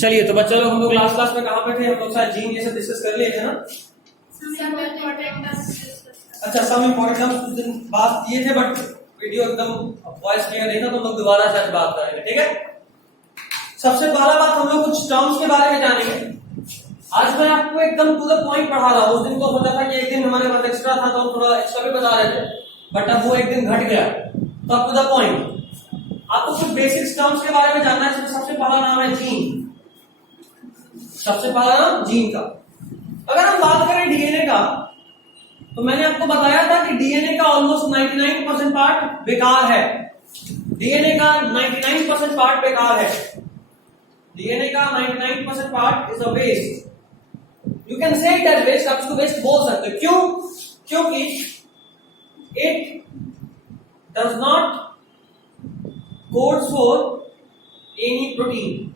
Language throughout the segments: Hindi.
चलिए तो बच्चों लोग हम लोग क्लास में कहाँ पे थे? हम लोग शायद जीन ये सब डिस्कस कर लिए थे ना। अच्छा, सम इम्पोर्टेंट टर्म्स कुछ दिन बात किए थे, बट वीडियो एकदम वॉइस क्लियर नहीं था तो हम लोग दोबारा से आज बात करेंगे, ठीक है। सबसे पहला बात हम लोग कुछ टर्म्स के बारे में जानेंगे। आज मैं आपको एकदम टू द पॉइंट पढ़ा रहा हूँ। उस दिन तो सोचा था कि एक दिन हमारे पास एक्स्ट्रा था तो हम थोड़ा एक्स्ट्रा भी बता रहे थे, बट अब वो एक दिन घट गया। तो अब टू द पॉइंट आपको कुछ बेसिक्स टर्म्स के बारे में जानना है। सबसे पहला नाम है जीन। सबसे पहला नाम जीन का। अगर हम बात करें डीएनए का, तो मैंने आपको बताया था कि डीएनए का ऑलमोस्ट 99% पार्ट बेकार है। डीएनए का 99% पार्ट बेकार है। डीएनए का 99% part is a waste. You can say it as waste, आप इसको वेस्ट बोल सकते हो। क्यों? क्योंकि it does not code for any protein.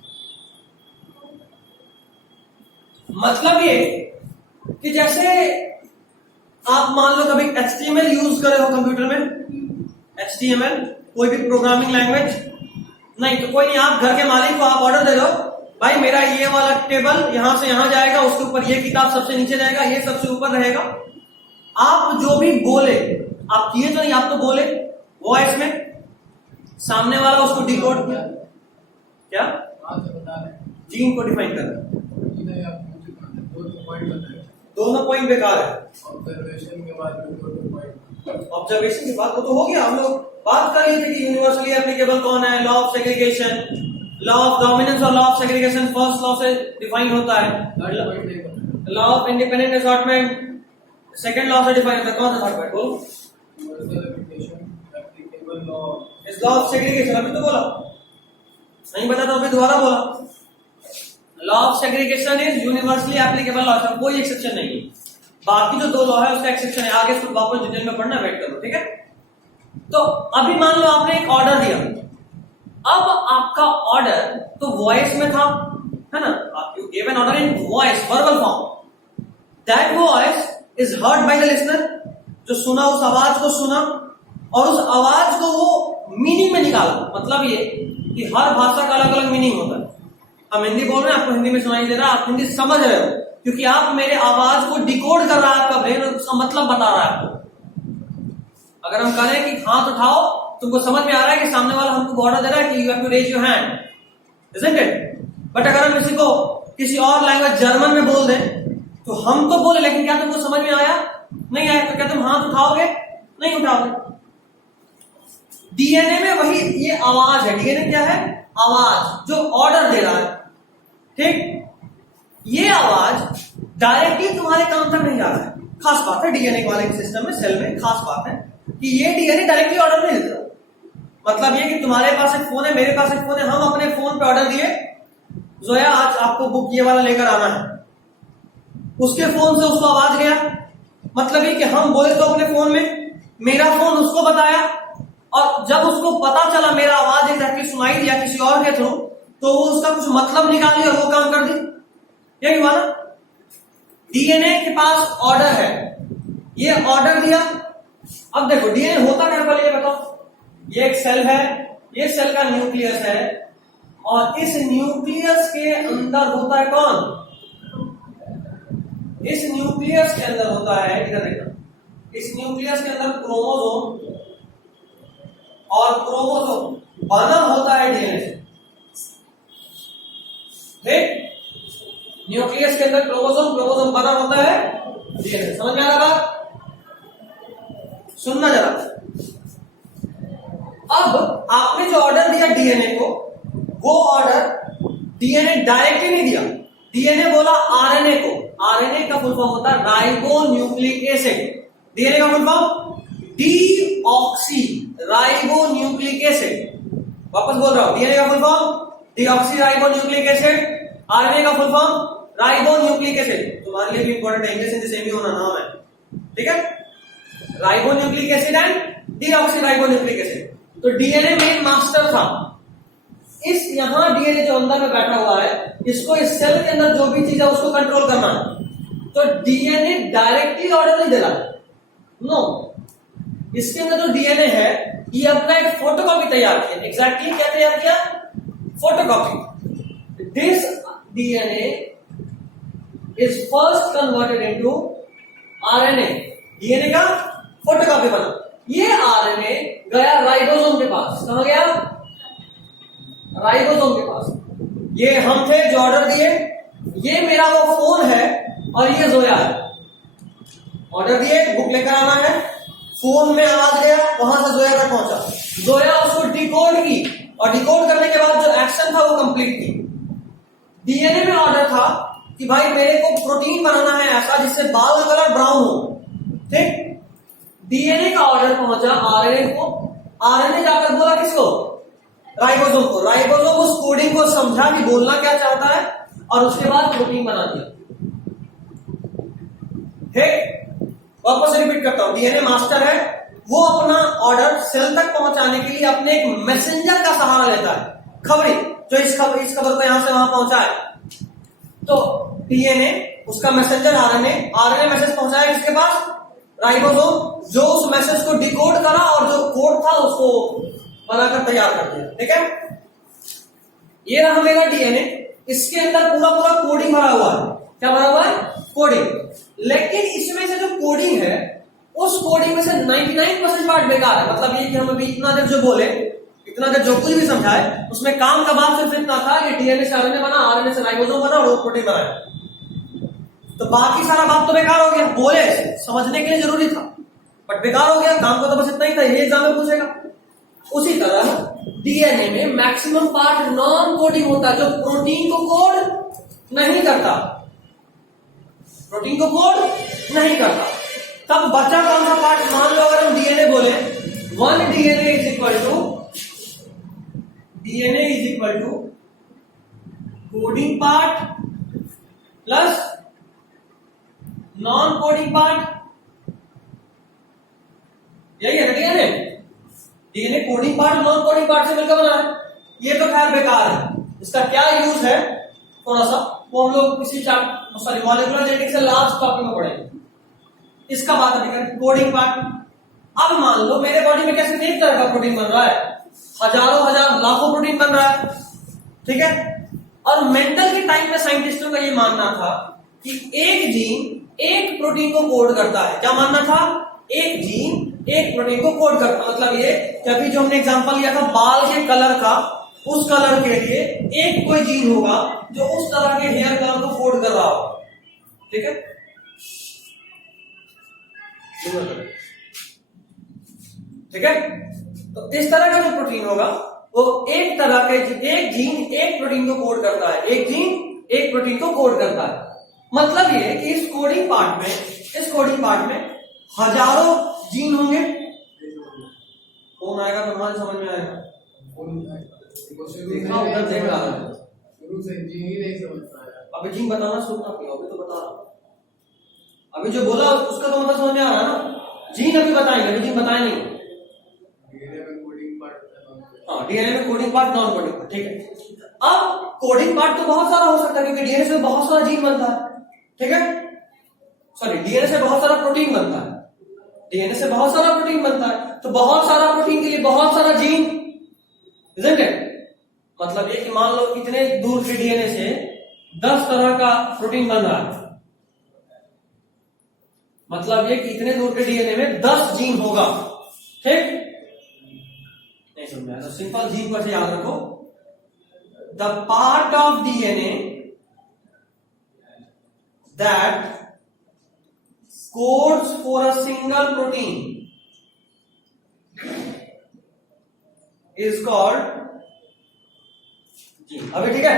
मतलब ये कि जैसे आप मान लो कभी HTML यूज करे हो कंप्यूटर में, HTML कोई भी प्रोग्रामिंग लैंग्वेज नहीं, तो कोई नहीं, आप घर के मालिक को आप ऑर्डर दे दो, भाई मेरा ये वाला टेबल यहां से यहां जाएगा, उसके ऊपर ये किताब सबसे नीचे जाएगा, ये सबसे ऊपर रहेगा। आप जो भी बोले, आप किए तो नहीं, आप तो बोले वॉइस में, सामने वाला उसको डिकोड किया। क्या जीन को डिफाइन कर? दोनों पॉइंट बेकार है। ऑब्जर्वेशन के बाद तो हो गया। हम लोग बात कर रहे थे कि यूनिवर्सली एप्लीकेबल कौन है, law of segregation, law of dominance और law of segregation first law से डिफाइन होता है। Law of independent assortment second law से डिफाइन होता है। कौन सा असॉर्टमेंट बोलो? इस लॉ ऑफ सेग्रीगेशन अभी तो बोला नहीं, बता तो अभी दोबारा बोला। Law of segregation is universally applicable law, कोई एक्सेप्शन नहीं है। बाकी जो दो लॉ है उसका एक्सेप्शन है। आगे इसको वापस डिटेल में पढ़ना, वेट करो, ठीक है। तो अभी मान लो आपने एक ऑर्डर दिया। अब आपका ऑर्डर तो वॉइस में था, है ना। आप you give an order in voice, verbal form. That voice is heard by the listener, जो सुना उस आवाज को सुना और उस आवाज को वो मीनिंग में निकाला। मतलब ये कि हर भाषा का अलग अलग मीनिंग होता है। हम हिंदी बोल रहे हैं, आपको हिंदी में सुनाई दे रहा है, आप हिंदी समझ रहे हो क्योंकि आप मेरे आवाज को डिकोड कर रहा है, आपका ब्रेन उसका मतलब बता रहा है आपको। अगर हम कहें कि हाथ उठाओ, तुमको समझ में आ रहा है कि सामने वाला हमको ऑर्डर दे रहा है कि you have to raise your hand, isn't it? But अगर हम किसी को किसी और लैंग्वेज जर्मन में बोल दें तो हम तो बोले, लेकिन क्या तुमको समझ में आया? नहीं आया। तो क्या तुम हाथ उठाओगे? नहीं उठाओगे। डीएनए में वही ये आवाज है। डीएनए क्या है? आवाज, जो ऑर्डर दे रहा है, ठीक। ये आवाज डायरेक्टली तुम्हारे कान तक नहीं जा रहा है। खास बात है डीएनए वाले सिस्टम में, सेल में खास बात है कि ये डीएनए डायरेक्टली ऑर्डर नहीं देता। मतलब ये कि तुम्हारे पास एक फोन है, मेरे पास एक फोन है, हम अपने फोन पे ऑर्डर दिए, जोया आज आपको बुक ये वाला लेकर आना है। उसके फोन से उसको आवाज गया। मतलब ये कि हम बोले तो अपने फोन में, मेरा फोन उसको बताया, और जब उसको पता चला मेरा आवाज एग्जैक्टली सुनाई दिया किसी और के थ्रू, तो वो उसका कुछ मतलब निकाल लिया और वो काम कर दी। यही हुआ ना। डीएनए के पास ऑर्डर है, ये ऑर्डर दिया। अब देखो डीएनए होता क्या पहले ये बताओ। ये एक सेल है, ये सेल का न्यूक्लियस है, और इस न्यूक्लियस के अंदर होता है कौन? इस न्यूक्लियस के अंदर होता है, इधर देखना, इस न्यूक्लियस के अंदर क्रोमोसोम, और क्रोमोसोम बना होता है डीएनए से, ठीक। न्यूक्लियस के अंदर क्रोमोसोम, क्रोमोसोम बना होता है डीएनए। समझ में आ रहा बात? सुनना जरा। अब आपने जो ऑर्डर दिया डीएनए को, वो ऑर्डर डीएनए डायरेक्टली नहीं दिया। डीएनए बोला आरएनए को। आरएनए का फुल फॉर्म होता है राइबो न्यूक्लिक एसिड। डीएनए का full form deoxy ribo nucleic acid. वापस बोल रहा हूं, डीएनए का full form deoxy ribo nucleic acid. RNA का full form ribo nucleic acid. तुम्हारे लिए भी इंपॉर्टेंट है, इंग्लिश हिंदी सेम ही होना नाम है, ठीक है। Ribo nucleic acid and deoxy ribo nucleic acid. तो डीएनए मेन मास्टर था। इस यहां डीएनए जो अंदर में बैठा हुआ है, इसको इस सेल के अंदर जो भी चीज है उसको कंट्रोल करना है। तो डीएनए डायरेक्टली ऑर्डर नहीं दे रहा, नो। इसके अंदर जो डीएनए है, ये अपना एक फोटोकॉपी तैयार किया। एग्जैक्टली क्या तैयार किया? Photocopy. This DNA is first converted into RNA. DNA का फोटोकॉपी बना, ये आरएनए गया राइबोसोम के पास। कहां गया? राइबोसोम के पास। ये हम थे जो ऑर्डर दिए, ये मेरा वो फोन है और ये जोया है। ऑर्डर दिए, बुक लेकर आना है, फोन में आवाज गया, वहां से जोया तक पहुंचा, जोया उसको डिकोड की और डिकोड करने के बाद जो एक्शन था वो कंप्लीट की। डीएनए में ऑर्डर था कि भाई मेरे को प्रोटीन बनाना है ऐसा जिससे बाल का कलर ब्राउन हो, ठीक। डीएनए का ऑर्डर पहुंचा आरएनए को, आरएनए जाकर बोला किसको? राइबोसोम को। राइबोसोम उस कोडिंग को समझा कि बोलना क्या चाहता है और उसके बाद प्रोटीन बना दिया, ठीक। वापस से रिपीट करता हूं, डीएनए मास्टर है, वो अपना ऑर्डर सेल तक पहुंचाने के लिए अपने एक मैसेंजर का सहारा लेता है, खबरी, जो इस खबर को यहां से वहां पहुंचाए। तो डीएनए उसका मैसेंजर आरएनए, आरएनए मैसेज पहुंचाया किसके पास? राइबोसोम, जो उस मैसेज को डिकोड करा और जो कोड था उसको बनाकर तैयार कर दिया, ठीक है। ये रहा मेरा डीएनए, इसके अंदर पूरा पूरा कोडिंग भरा हुआ है। क्या भरा हुआ है? कोडिंग। लेकिन इसमें से जो कोडिंग है, उस कोडिंग में से 99% पार्ट बेकार है। मतलब ये कि हम अभी इतना देर जो बोले, इतना देर जो कुछ भी समझाए, उसमें काम का बात सिर्फ इतना था कि डीएनए से आरएनए बना, आरएनए से राइबोसोम बना और वो प्रोटीन बनाया। तो बाकी सारा बात तो बेकार हो गया, बोले समझने के लिए जरूरी था बट बेकार हो गया, काम का तो बस इतना ही था, ये एग्जाम में पूछेगा। उसी तरह डीएनए में मैक्सिमम पार्ट नॉन कोडिंग होता है, जो प्रोटीन को कोड नहीं करता, प्रोटीन को कोड नहीं करता। तब बचा कौन सा पार्ट? मान लो अगर हम डीएनए बोले, 1 DNA is equal to coding part plus non coding part, यही है ना DNA. DNA coding part non coding part से मिलकर बना है। ये तो खैर बेकार है, इसका क्या यूज है थोड़ा सा वो हम लोग किसी मॉलिक्यूलर जेनेटिक्स से लास्ट टॉपिक में पढ़ेंगे, इसका बात नहीं करें। कोडिंग पार्ट, अब मान लो मेरे बॉडी में कैसे एक तरह का प्रोटीन बन रहा है, हजारों हजार लाखों प्रोटीन बन रहा है, ठीक है। और मेंडल के टाइम में साइंटिस्टों का ये मानना था कि एक जीन एक प्रोटीन को कोड करता है। क्या मानना था? एक जीन एक प्रोटीन को कोड करता। मतलब ये कि अभी जो हमने एग्जांपल लिया था बाल के कलर का, उस कलर के लिए एक कोई जीन होगा जो उस तरह के हेयर कलर को कोड कर रहा होगा, ठीक है। ठीक है, तो इस तरह का जो प्रोटीन होगा वो एक तरह के एक जीन एक प्रोटीन को कोड करता है, एक जीन एक प्रोटीन को कोड करता है। मतलब ये कि इस कोडिंग पार्ट में हजारों जीन होंगे। कौन आएगा तो हमारे समझ में आएगा। देखना उधर देख रहा है, शुरू से जीन ही नहीं समझ पाया। अभी जीन बताना सुनना क्यों, अभी तो बता रहा। अभी जो बोला उसका तो मतलब समझ में आ रहा है ना। जीन अभी बताएंगे, अभी जीन बताए नहीं। डीएनए में कोडिंग पार्ट, हाँ डीएनए में coding part non coding part, ठीक है। अब कोडिंग पार्ट तो बहुत सारा हो सकता है क्योंकि डीएनए से बहुत सारा जीन बनता है, ठीक है। सॉरी, डीएनए से बहुत सारा प्रोटीन बनता है, डीएनए से बहुत सारा प्रोटीन बनता है, तो बहुत सारा प्रोटीन के लिए बहुत सारा जीन, isn't it? मतलब ये कि मान लो इतने दूर के डीएनए से 10 तरह का प्रोटीन बन रहा है, मतलब ये कि इतने दूर के डीएनए में 10 जीन होगा, ठीक। नहीं समझ में आया तो सिंपल जीन को याद रखो। The part of DNA that codes for a single protein is called gene. अभी ठीक है,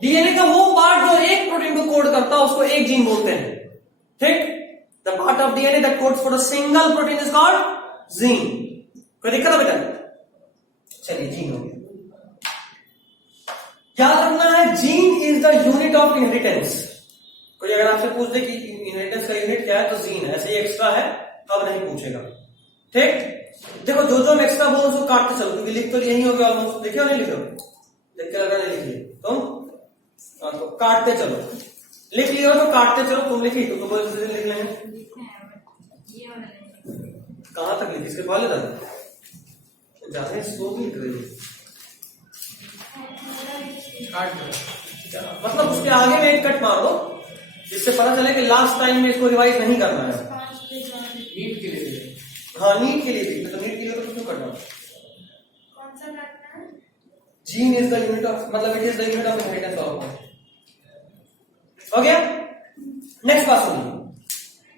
डीएनए का वो पार्ट जो एक प्रोटीन को कोड करता है उसको एक जीन बोलते हैं, ठीक। The part of DNA that codes for a single protein is called gene. कोई दिक्कत है बेटा? चलिए जीन हो गया। याद रखना है gene is the unit of inheritance. कोई अगर आपसे पूछ दे कि इनहेरिटेंस का यूनिट क्या है तो जीन है, ऐसे ही एक्स्ट्रा है तब नहीं पूछेगा, ठीक। देखो जो जो एक्स्ट्रा बोल उसको काटते चलो क्योंकि लिख तो यही हो गया ऑलमोस्ट। लिखे हो नहीं लिखे हो? देख के लगा नहीं लिखिए तुम, तो काटते चलो। लिख लियो तो काटते चलो। तुम लिखी तो बोल लिख लेंगे। कहां तक लिखी? इसके पहले तक जाते हैं, स्लो भी लिख रही है। मतलब उसके आगे में एक कट मार दो जिससे पता चले कि लास्ट टाइम में इसको रिवाइज नहीं करना है। नीट के लिए, हाँ नीट के लिए भी, तो नीट के लिए तो क्यों करना? कौन सा करना है? Gene is the unit of, मतलब it is the unit of inheritance of. हो गया? नेक्स्ट बात सुनिए,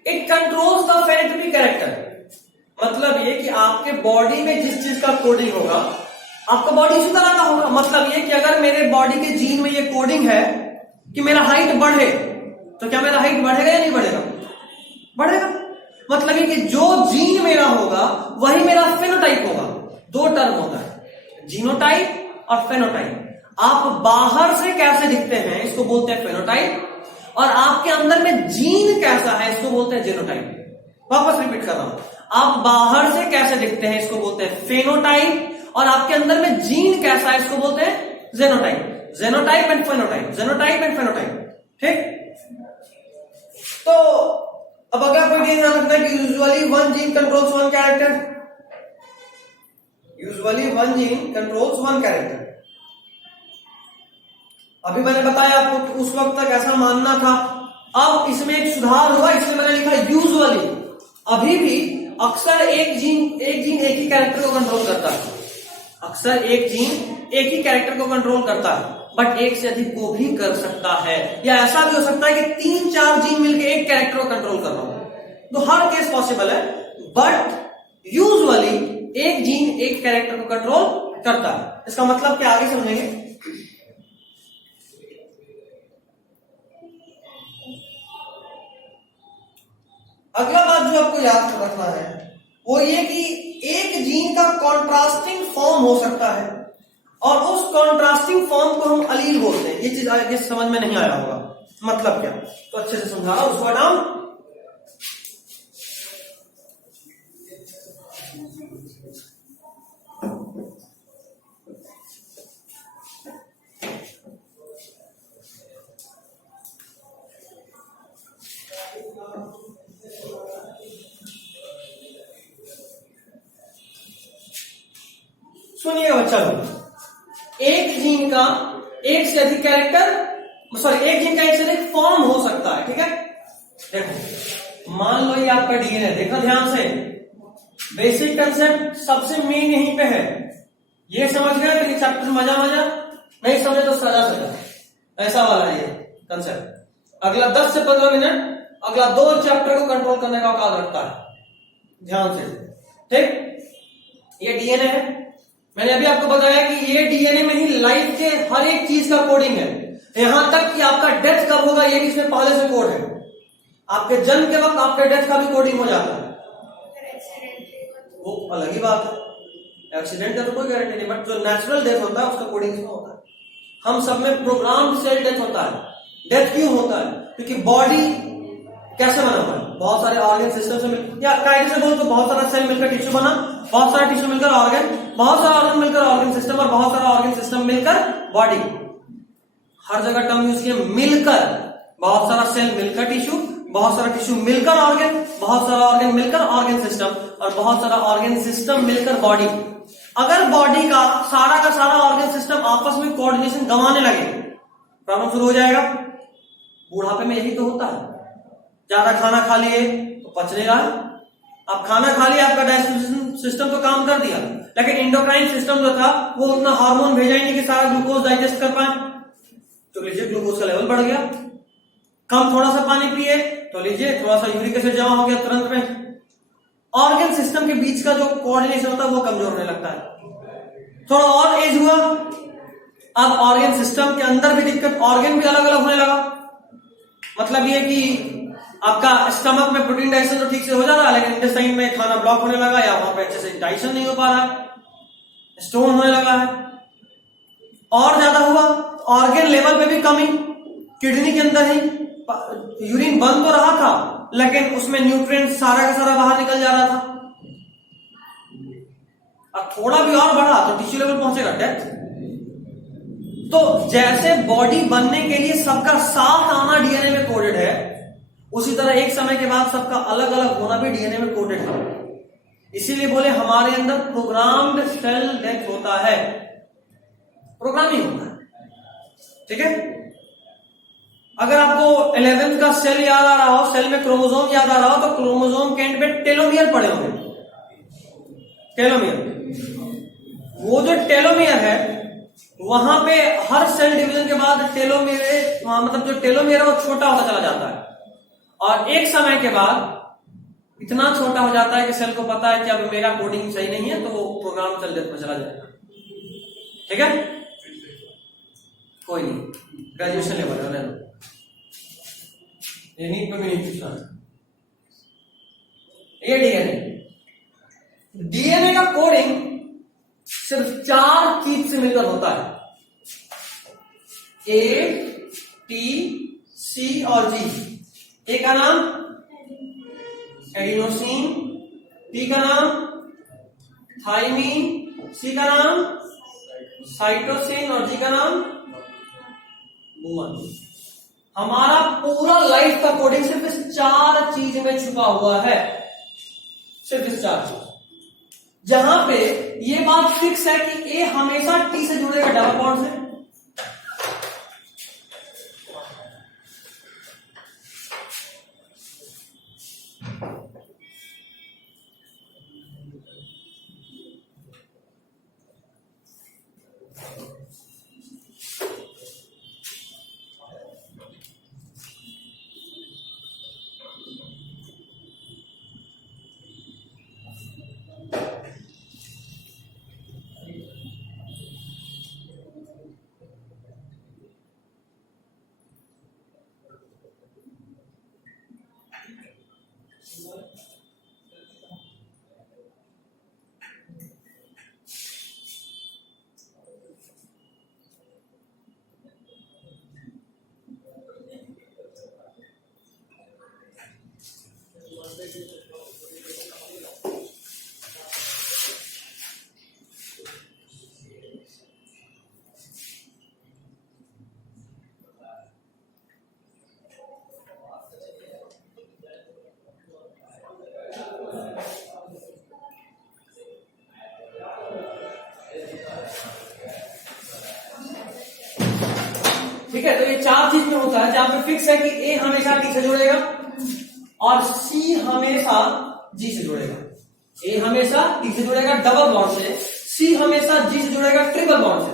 it controls the phenotypic character. मतलब ये कि आपके बॉडी में जिस चीज का कोडिंग होगा, आपका बॉडी इसी तरह का होगा। मतलब ये कि अगर मेरे बॉडी के जीन में ये कोडिंग है कि मेरा हाइट बढ़े, तो क्या मेरा हाइट बढ़ेगा या नहीं बढ़ेगा? बढ़ेगा। मतलब ये कि जो जीन मेरा होगा वही मेरा फेनोटाइप होगा। दो टर्म होता है, जीनोटाइप और फेनोटाइप। आप बाहर से कैसे दिखते हैं इसको बोलते हैं फेनोटाइप, और आपके अंदर में जीन कैसा है इसको बोलते हैं जीनोटाइप। वापस रिपीट कर रहा हूं, आप बाहर से कैसे दिखते हैं इसको बोलते हैं फेनोटाइप, और आपके अंदर में जीन कैसा है इसको बोलते हैं genotype. Genotype and phenotype, genotype and phenotype. ठीक? तो अब अगर कोई ध्यान रखना है कि usually one gene controls one character, usually one gene controls one character. अभी मैंने बताया आपको कि उस वक्त तक ऐसा मानना था, अब इसमें एक सुधार हुआ, इसलिए मैंने लिखा यूजुअली। अभी भी अक्सर एक जीन एक ही कैरेक्टर को कंट्रोल करता है। अक्सर एक जीन एक ही कैरेक्टर को कंट्रोल करता है, बट एक से अधिक को भी कर सकता है, या ऐसा भी हो सकता है कि 3-4 जीन मिलकर एक कैरेक्टर को कंट्रोल कर रहा हो। तो हर केस पॉसिबल है, बट यूजुअली एक जीन एक कैरेक्टर को कंट्रोल करता है। इसका मतलब क्या आगे समझेंगे। अगला बात जो आपको याद रखना है वो ये कि एक जीन का कॉन्ट्रास्टिंग फॉर्म हो सकता है, और उस कॉन्ट्रास्टिंग फॉर्म को हम अलील बोलते हैं। ये चीज आगे समझ में नहीं आया होगा, मतलब क्या, तो अच्छे से समझा रहा हूं। उसका नाम सुनिएगा बच्चा लोग, एक जीन का एक से अधिक कैरेक्टर, सॉरी एक जीन का एक से अधिक फॉर्म हो सकता है। ठीक है, देखो मान लो ये आपका डीएनए, देखो ध्यान से, बेसिक कंसेप्ट सबसे मेन यहीं पे है। ये समझ गए तो ये चैप्टर मजा मजा, नहीं समझे तो सजा सजा, ऐसा वाला है ये कंसेप्ट। अगला 10 से 15 मिनट अगला 2 चैप्टर को कंट्रोल करने का औकात रखता है, ध्यान से। ठीक, ये डीएनए है, मैंने अभी आपको बताया कि ये डीएनए में ही लाइफ के हर एक चीज का कोडिंग है, यहां तक कि आपका डेथ कब होगा ये भी इसमें पहले से कोड है। आपके जन्म के वक्त आपके डेथ का भी कोडिंग हो जाता है, वो अलग ही बात है। एक्सीडेंट का तो कोई गारंटी नहीं, बट जो नेचुरल डेथ होता है उसका कोडिंग इसमें होता है। हम सब में प्रोग्राम्ड सेल डेथ होता है। डेथ क्यों होता है? क्योंकि बॉडी कैसे बना हुआ है, बहुत सारे ऑर्गन सिस्टम से मिलकर, या कायदे से बोलो तो बहुत सारा सेल मिलकर टिश्यू बना, बहुत सारा टिश्यू मिलकर ऑर्गन, बहुत सारा ऑर्गन मिलकर ऑर्गन सिस्टम, और बहुत सारा ऑर्गन सिस्टम मिलकर बॉडी। हर जगह टर्म यूज किया मिलकर, बहुत सारा सेल मिलकर टिश्यू, बहुत सारा टिश्यू मिलकर ऑर्गन, बहुत सारा ऑर्गन मिलकर ऑर्गन सिस्टम, और बहुत सारा ऑर्गन सिस्टम मिलकर बॉडी। अगर बॉडी का सारा ऑर्गन सिस्टम आपस में कोऑर्डिनेशन गंवाने लगे, प्रॉब्लम शुरू हो जाएगा। बुढ़ापे में यही तो होता है, ज्यादा खाना खा लिए तो पच नहीं रहा है। आप खाना खा लिया, आपका डाइजेशन सिस्टम तो काम कर दिया, लेकिन इंडोक्राइन सिस्टम जो था वो उतना हार्मोन भेजा ही नहीं कि सारा ग्लूकोज डाइजेस्ट कर पाए। तो लीजिए ग्लूकोज का लेवल बढ़ गया। कम थोड़ा सा पानी पिए तो लीजिए थोड़ा सा यूरिक एसिड जमा हो गया तुरंत में। ऑर्गन सिस्टम के बीच का जो कोऑर्डिनेशन होता है वो कमजोर होने लगता है। थोड़ा और एज हुआ, अब ऑर्गन सिस्टम के अंदर भी दिक्कत, ऑर्गन भी अलग अलग होने लगा। मतलब ये कि आपका स्टमक में प्रोटीन डाइजेशन तो ठीक से हो जा रहा है, लेकिन इंटेस्टाइन में खाना ब्लॉक होने लगा, या वहां पे अच्छे से डाइजेशन नहीं हो पा रहा है, स्टोन होने लगा है। और ज्यादा हुआ, ऑर्गन लेवल पे भी कमी, किडनी के अंदर ही यूरिन बंद तो रहा था, लेकिन उसमें न्यूट्रिएंट सारा का सारा बाहर निकल जा रहा था। अब थोड़ा भी और बढ़ा तो टिश्यू लेवल पहुंचेगा डेथ। तो जैसे बॉडी बनने के लिए सबका साथ आना डीएनए में कोडेड है, उसी तरह एक समय के बाद सबका अलग अलग होना भी डीएनए में कोडेड है। इसीलिए बोले हमारे अंदर प्रोग्राम्ड सेल डेथ होता है, प्रोग्रामिंग होता है। ठीक है। अगर आपको 11th का सेल याद आ रहा हो, सेल में क्रोमोसोम याद आ रहा हो, तो क्रोमोसोम के एंड पे टेलोमियर पड़े होंगे। टेलोमियर, वो जो टेलोमियर है वहां पे हर सेल डिवीजन के बाद टेलोमियर, मतलब जो टेलोमियर है वो छोटा होता चला जाता है, और एक समय के बाद इतना छोटा हो जाता है कि सेल को पता है कि अब मेरा कोडिंग सही नहीं है, तो वो प्रोग्राम चल देता चला जाएगा। ठीक है, कोई नहीं, ग्रेजुएशन लेवल है, ये नीट पे भी नहीं पूछना। ये डीएनए का कोडिंग सिर्फ 4 चीज से मिलकर होता है, ए, टी, सी और जी। ए का नाम एडिनोसिन, टी का नाम थाइमीन, सी का नाम साइटोसिन और जी का नाम गुआनिन। हमारा पूरा लाइफ का कोडिंग सिर्फ इस 4 चीज में छुपा हुआ है, सिर्फ इस 4 चीज। जहां पे ये बात फिक्स है कि ए हमेशा टी से जुड़ेगा डबल बॉन्ड से, ठीक है। तो ये 4 चीज में होता है, जहां पे फिक्स है कि ए हमेशा टी से जुड़ेगा और सी हमेशा जी से जुड़ेगा। ए हमेशा टी से जुड़ेगा डबल बॉन्ड से, सी हमेशा जी से जुड़ेगा ट्रिपल बॉन्ड से।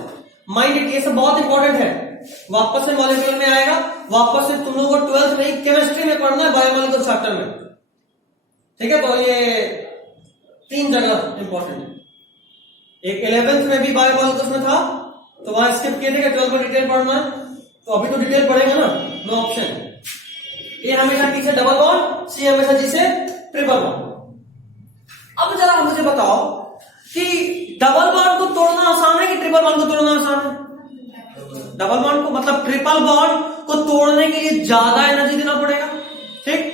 माइंड इट, ये सब बहुत इंपॉर्टेंट है, वापस से मॉलिक्यूल में आएगा, वापस से तुम लोगों को 12th में केमिस्ट्री में पढ़ना है, बायोमॉलिक्यूल चैप्टर में। ठीक है, तो ये 3 जगह इंपॉर्टेंट है। एक 11th में भी बायोमॉलिक्यूल्स में था, तो वहां स्किप किए थे कि 12th में डिटेल पढ़ना है, तो अभी तो डिटेल पढ़ेगा ना, नो ऑप्शन। ए हमेशा टी से डबल बॉन्ड, सी हमेशा जी से ट्रिपल बॉन्ड। अब जरा मुझे बताओ कि डबल बॉन्ड को तोड़ना आसान है कि ट्रिपल बॉन्ड को तोड़ना आसान है? डबल बॉन्ड को, मतलब ट्रिपल बॉन्ड को तोड़ने के लिए ज्यादा एनर्जी देना पड़ेगा। ठीक,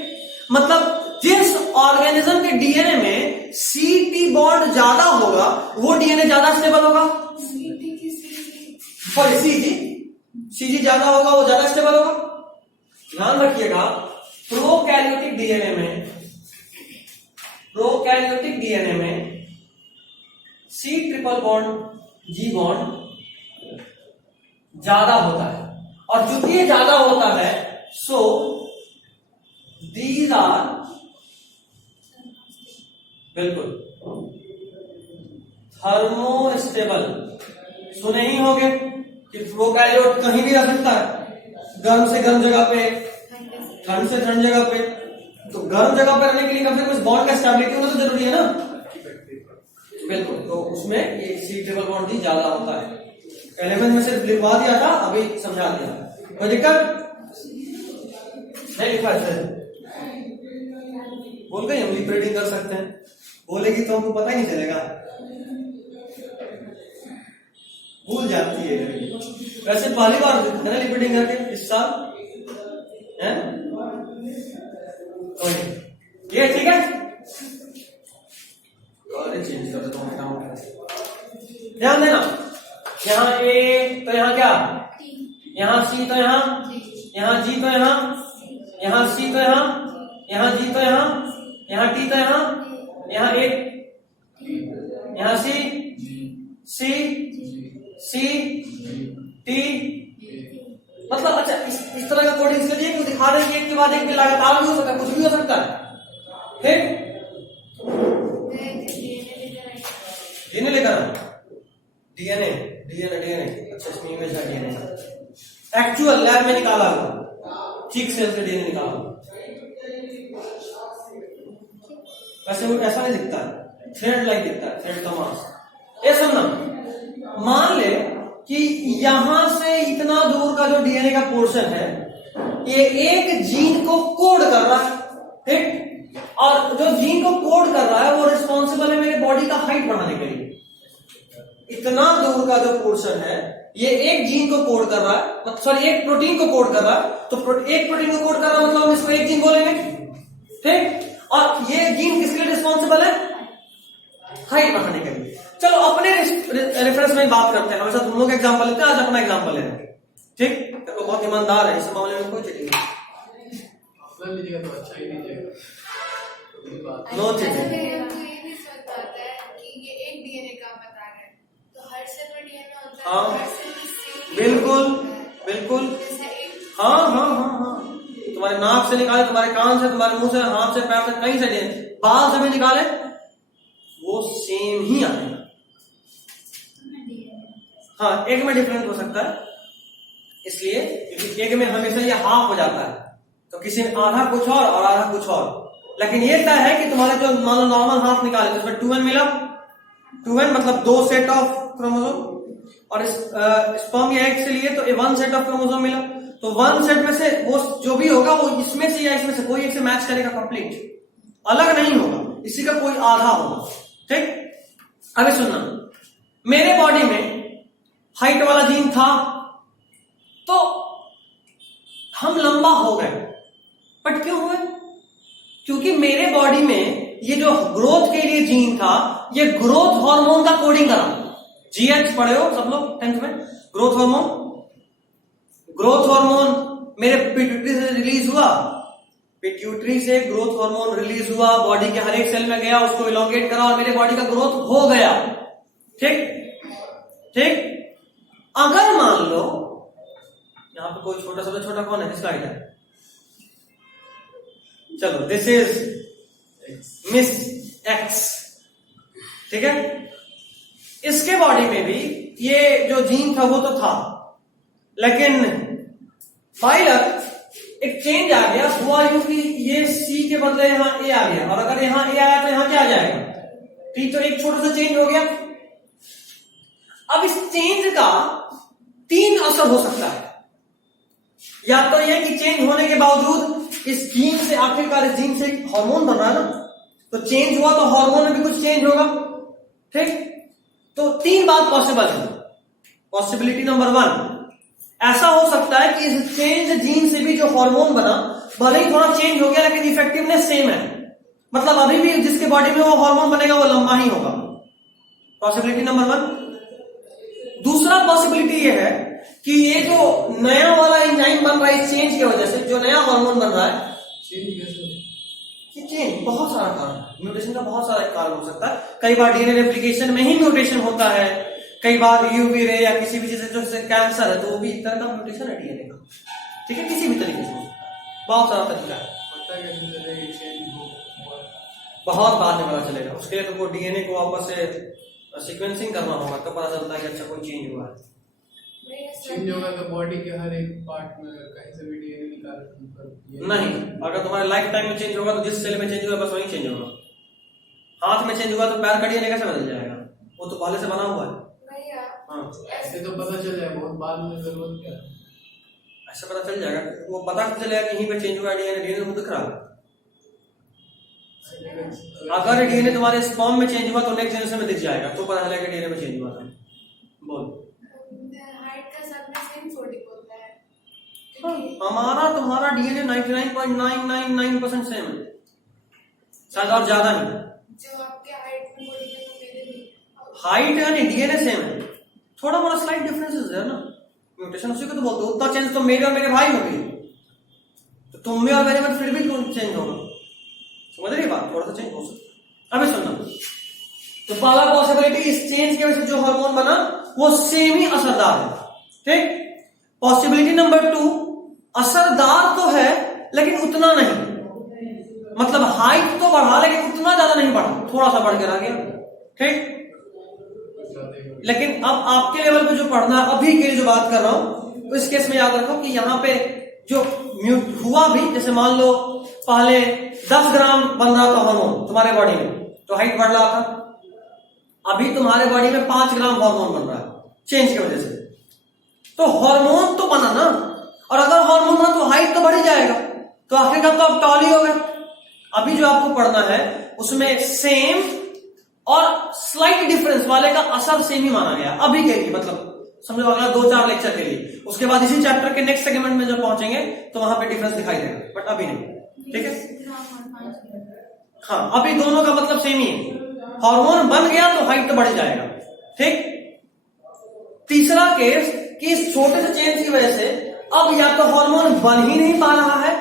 मतलब जिस ऑर्गेनिज्म के डीएनए में सी-टी बॉन्ड ज्यादा होगा वो डीएनए ज्यादा स्टेबल होगा। सॉरी, सीजी ज्यादा होगा वो ज्यादा स्टेबल होगा। ध्यान रखिएगा, प्रोकैरियोटिक डीएनए में सी ट्रिपल बॉन्ड जी बॉन्ड ज्यादा होता है, और चूंकि ये ज्यादा होता है सो दीज आर बिल्कुल थर्मोस्टेबल। सुने ही होंगे कि प्रोकैरियोट कहीं भी रह सकता है, गर्म से गर्म जगह पे, ठंड से ठंड जगह पे। तो गर्म जगह पे रहने के लिए कम से कम इस बॉन्ड का स्टेबिलिटी होना तो जरूरी है ना, बिल्कुल। तो उसमें ये सी ट्रिपल बॉन्ड ही ज्यादा होता है। एलिमेंट में सिर्फ लिखवा दिया था, अभी समझा दिया, कोई दिक्कत नहीं। लिखा है, बोल गई हम लिक्विडिंग कर सकते हैं, बोलेगी तो हमको पता ही नहीं चलेगा, भूल जाती है। वैसे पहली बार है ना लिक्विडिंग करके इस साल, है ये ठीक है। चेंज कर देता हूं, ध्यान देना, यहाँ ए तो यहाँ क्या, यहाँ सी तो यहाँ जी तो यहाँ सी तो यहाँ जी तो यहाँ टी तो यहाँ ए, यहाँ सी टी मतलब अच्छा इस तरह का कोडिंग इसलिए दिया कि दिखा रहे हैं कि एक के बाद एक भी लगातार भी हो सकता है, कुछ भी हो सकता है। ठीक, डीएनए लेकर डीएनए डीएनए डीएनए अच्छा इसमें इमेज है डीएनए का एक्चुअल लैब में निकाला हुआ चीक सेल से डीएनए निकाला हुआ। वैसे वो ऐसा नहीं दिखता है, थ्रेड लाइक दिखता है, थ्रेड का मास। ये सुनना, मान ले कि यहां से इतना दूर का जो डीएनए का पोर्शन है ये एक जीन को कोड कर रहा है, ठीक, और जो जीन को कोड कर रहा है वो रिस्पॉन्सिबल है मेरे बॉडी का हाइट बढ़ाने के लिए। इतना दूर का जो पोर्शन है ये एक जीन को कोड कर रहा है, सॉरी एक प्रोटीन को कोड कर रहा है, तो एक प्रोटीन को कोड कर रहा है मतलब हम इसको एक जीन बोलेंगे, ठीक, और ये जीन किसके लिए रिस्पॉन्सिबल है? हाइट बढ़ाने के लिए। चलो अपने रेफरेंस में बात करते हैं, हमेशा तुम लोग एग्जांपल लेते हैं, आज अपना एग्जांपल ले रहे हैं, ठीक, तो बहुत ईमानदार है इस मामले में, कोई चीटिंग नहीं, अपना लीजिएगा तो अच्छा ही लीजिएगा, नो ऐसा चीटिंग। तो ये भी सोच पाता है कि ये एक डीएनए का बता रहे हैं, तो हर सेल में डीएनए होता है, हाँ, हर सेल की सेम बिल्कुल बिल्कुल, जैसे एक हाँ हाँ हाँ हाँ, तुम्हारे नाक से निकाले, तुम्हारे कान से, तुम्हारे मुंह से, हाथ से, पैर से, कहीं से डीएनए, बाल से भी निकाले वो सेम ही आएगा। हाँ, एक में डिफरेंट हो सकता है, इसलिए क्योंकि एक में हमेशा ये हाफ हो जाता है, तो किसी में आधा कुछ और आधा कुछ और, लेकिन ये तय है कि तुम्हारे जो मान लो नॉर्मल हाफ निकाले तो उसमें 2n मिला, 2n मतलब 2 सेट ऑफ क्रोमोसोम, और स्पर्म या एग से लिए तो 1 सेट ऑफ क्रोमोसोम मिला, तो 1 सेट में से वो जो भी होगा वो इसमें से या इसमें से कोई एक से मैच करेगा, कंप्लीट अलग नहीं होगा, इसी का कोई आधा होगा, ठीक। अभी सुनना, मेरे बॉडी में हाइट वाला जीन था तो हम लंबा हो गए, बट क्यों हुए? क्योंकि मेरे बॉडी में ये जो ग्रोथ के लिए जीन था ये ग्रोथ हार्मोन का कोडिंग करा। जीएच पढ़े हो सब लोग 10th में, ग्रोथ हार्मोन। ग्रोथ हार्मोन मेरे पिट्यूटरी से रिलीज हुआ, पिट्यूटरी से ग्रोथ हार्मोन रिलीज हुआ, बॉडी के हर एक सेल में गया, उसको इलोंगेट करा और मेरे बॉडी का ग्रोथ हो गया, ठीक ठीक। अगर मान लो यहां पे कोई छोटा, सबसे छोटा कौन है, किसका आइडिया? चलो, दिस इज मिस एक्स, ठीक है। इसके बॉडी में भी ये जो जीन था वो तो था, लेकिन बाई लक एक चेंज आ गया, हुआ यूं कि ये सी के बदले यहां ए आ गया, और अगर यहां ए आया तो यहां क्या आ जाएगा? टी। तो एक छोटा सा चेंज हो गया। अब इस चेंज का 3 असर हो सकता है, या तो यह कि चेंज होने के बावजूद इस जीन से, आखिरकार इस जीन से हार्मोन बन रहा है ना, तो चेंज हुआ तो हार्मोन में भी कुछ चेंज होगा, ठीक। तो 3 बात पॉसिबल है। पॉसिबिलिटी नंबर 1, ऐसा हो सकता है कि इस चेंज जीन से भी जो हार्मोन बना भले ही थोड़ा चेंज हो गया लेकिन इफेक्टिवनेस सेम है, मतलब अभी भी जिसके बॉडी में वो हार्मोन बनेगा वो लंबा ही होगा। Possibility number 1। दूसरा पॉसिबिलिटी ये है कि ये जो नया वाला एंजाइम बन रहा है इस चेंज की वजह से, जो नया हार्मोन बन रहा है, चेंज कैसे? ये चेंज बहुत सारा कारण, म्यूटेशन का बहुत सारा कारण हो सकता है। कई बार डीएनए रेप्लिकेशन में ही म्यूटेशन होता है, कई बार यूवी रे या किसी भी चीज से, जो कैंसर है तो वो भी एक तरह का म्यूटेशन है डीएनए का, ठीक है, किसी भी तरीके से हो सकता है, बहुत सारा तरीका है। पता कैसे चलेगा चेंज हुआ? बहुत बाद में पता चलेगा, उसके लिए तो वो डीएनए को वापस से सीक्वेंसिंग करना होगा, तो पता चलता है कि अच्छा कोई चेंज हुआ है। चेंज होगा तो बॉडी के हर एक पार्ट में कहीं से भी डीएनए निकाल नहीं, अगर तुम्हारे लाइफ टाइम में चेंज होगा तो जिस सेल में चेंज हुआ बस वही चेंज होगा। हाथ में चेंज हुआ तो पैर का डीएनए कैसे बदल जाएगा? वो तो पहले से बना हुआ है। हाँ, ऐसे तो पता चल जाए, बहुत बाद में जरूरत क्या है? ऐसे पता चल जाएगा, वो पता चलेगा कि यहीं पे चेंज हुआ डीएनए, डीएनए तो दिख रहा है। अगर डीएनए तुम्हारे स्पर्म में चेंज हुआ तो नेक्स्ट जनरेशन में दिख जाएगा, तो पता चलेगा डीएनए में चेंज हुआ था। बोल। हाइट का सब में सेम 40 होता है, हमारा तुम्हारा डीएनए 99.999% सेम है, शायद और ज्यादा ही। जो आपके हाइट में 40 है वो मेरे नहीं। हाइट यानी डीएनए सेम है, थोड़ा मोड़ा स्लाइट डिफरेंसेस है ना, म्यूटेशन उसी को तो बोलते हैं। उतना चेंज तो मेरे और मेरे भाई हो गई, तो तुम में और मेरे में फिर भी चेंज होगा, समझ रही बात? थोड़ा सा चेंज हो सकता है। अभी सुनना, तो पहला पॉसिबिलिटी इस चेंज की वजह से जो हार्मोन बना वो सेम ही असरदार है, ठीक। पॉसिबिलिटी नंबर 2, असरदार तो है लेकिन उतना नहीं, मतलब हाइट तो बढ़ा लेकिन उतना ज्यादा नहीं बढ़ा, थोड़ा सा बढ़ के रह गया। ठीक, लेकिन अब आपके लेवल पे जो पढ़ना है, अभी के लिए जो बात कर रहा हूं, इस केस में याद रखो कि यहां पे जो हुआ भी, जैसे मान लो पहले 10 ग्राम बन रहा था हार्मोन तुम्हारे बॉडी में, तो हाइट बढ़ रहा था। अभी तुम्हारे बॉडी में 5 ग्राम हार्मोन बन रहा है चेंज की वजह से, तो हार्मोन तो बना ना, और अगर हार्मोन बना तो हाइट तो बढ़ ही जाएगा, तो आखिरकार तो आप टॉल ही हो गए। अभी जो आपको पढ़ना है उसमें सेम और स्लाइट डिफरेंस वाले का असर सेम ही माना गया अभी के लिए, मतलब समझो अगला 2-4 लेक्चर के लिए। उसके बाद इसी चैप्टर के नेक्स्ट सेगमेंट में जब पहुंचेंगे तो वहां पे डिफरेंस दिखाई देगा, बट अभी नहीं। ठीक है, हाँ, अभी दोनों का मतलब सेम ही है, हार्मोन बन गया तो हाइट तो बढ़ जाएगा। ठीक, तीसरा केस कि इस छोटे से चेंज की वजह से अब या तो हार्मोन बन ही नहीं पा रहा है,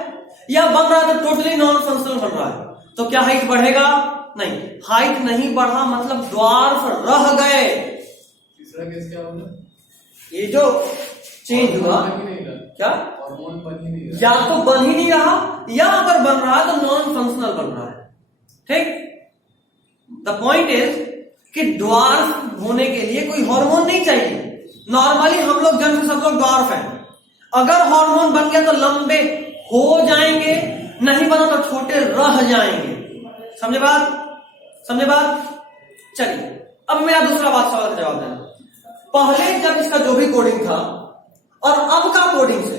या बन रहा है तो टोटली नॉन फंक्शनल बन रहा है, तो क्या हाइट बढ़ेगा? नहीं, हाइट नहीं बढ़ा मतलब ड्वार्फ रह गए। तीसरा केस क्या होगा? ये जो चेंज हुआ, क्या हार्मोन बन ही नहीं रहा, या तो बन ही नहीं रहा, या अगर बन रहा है तो नॉन फंक्शनल बन रहा है। ठीक, द पॉइंट इज कि ड्वार्फ होने के लिए कोई हार्मोन नहीं चाहिए। नॉर्मली हम लोग जन्म से सब लोग ड्वार्फ हैं, अगर हार्मोन बन गया तो लंबे हो जाएंगे, नहीं बना तो छोटे रह जाएंगे। समझे बात? समझे बात? चलिए, अब मेरा दूसरा बात सवाल का जवाब देना। पहले जब इसका जो भी कोडिंग था और अब का कोडिंग से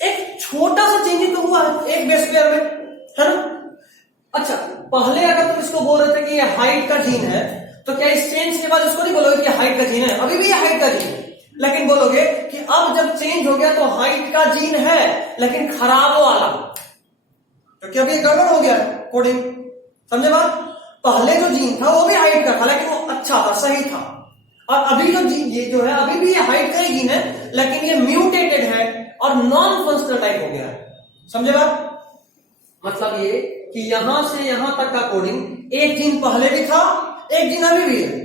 एक छोटा सा चेंजिंग तो हुआ है एक बेस पेयर में, है ना? अच्छा, पहले अगर तुम इसको बोल रहे थे कि ये हाइट का जीन है, तो क्या इस चेंज के बाद इसको नहीं बोलोगे कि हाइट का जीन है? अभी भी ये हाइट का जीन है, लेकिन बोलोगे कि अब जब चेंज हो गया तो हाइट का जीन है लेकिन खराब वाला, तो क्या अभी गड़बड़ हो गया कोडिंग? समझे बात? पहले जो जीन था वो भी हाइट का था लेकिन वो अच्छा था, सही था, और अभी जो जीन ये जो है अभी भी ये हाइट का ही जीन है लेकिन ये म्यूटेटेड है और नॉन फंक्शनल टाइप हो गया है। समझे बात? मतलब ये कि यहां से यहां तक का कोडिंग, एक जीन पहले भी था, एक जीन अभी भी है।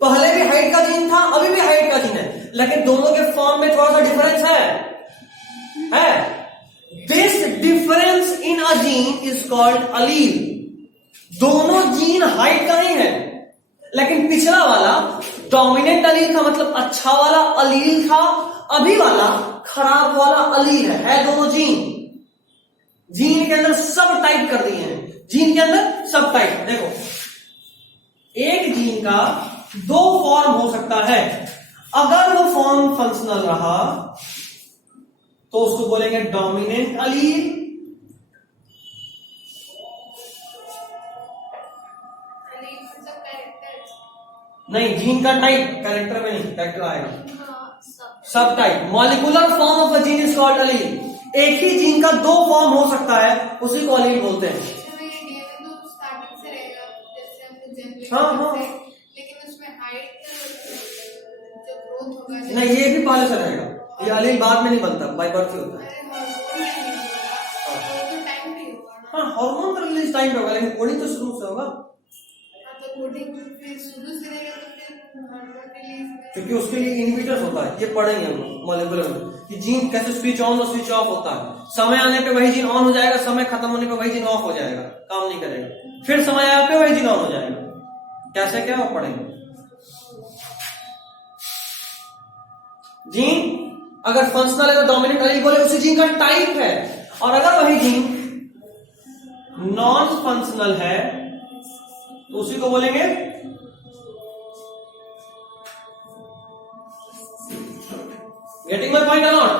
पहले भी हाइट का जीन था, अभी भी हाइट का जीन है, लेकिन दोनों के फॉर्म में थोड़ा सा डिफरेंस है। This difference in a gene is called allele. दोनों जीन हाइट का नहीं है, लेकिन पिछला वाला डोमिनेंट अलील था, मतलब अच्छा वाला अलील था, अभी वाला खराब वाला अलील है दोनों जीन। जीन के अंदर सब टाइप कर दिए हैं, जीन के अंदर सब टाइप। देखो, एक जीन का 2 फॉर्म हो सकता है, अगर वो फॉर्म फंक्शनल रहा तो उसको बोलेंगे डोमिनेंट अलील, नहीं जीन का टाइप, कैरेक्टर में नहीं, कैरेक्टर आएगा सब type. Molecular form of a gene is called allele. एक ही जीन का 2 फॉर्म हो सकता है, उसी को अलील बोलते हैं। हाँ, लेकिन उसमें हाइट जो ग्रोथ होगा नहीं, ये भी पहले से रहेगा, ये अलील बाद में नहीं बनता, बाय बर्थ होता है। हाँ, हार्मोन का रिलीज टाइम पे होगा, लेकिन कोडिंग तो शुरू से होगा, क्योंकि उसके लिए इनहिबिटर्स होता है। ये पढ़ेंगे हम मॉलिक्यूलर में कि जीन कैसे स्विच ऑन और स्विच ऑफ होता है। समय आने पे वही जीन ऑन हो जाएगा, समय खत्म होने पे वही जीन ऑफ हो जाएगा, काम नहीं करेगा, फिर समय आने पे वही जीन ऑन हो जाएगा। कैसे क्या वो पढ़ेंगे। जीन अगर फंक्शनल है तो डोमिनेंट अलील बोले उसी जीन का टाइप है, और अगर वही जीन नॉन फंक्शनल है तो उसी को बोलेंगे गेटिंग माय पॉइंट और नॉट?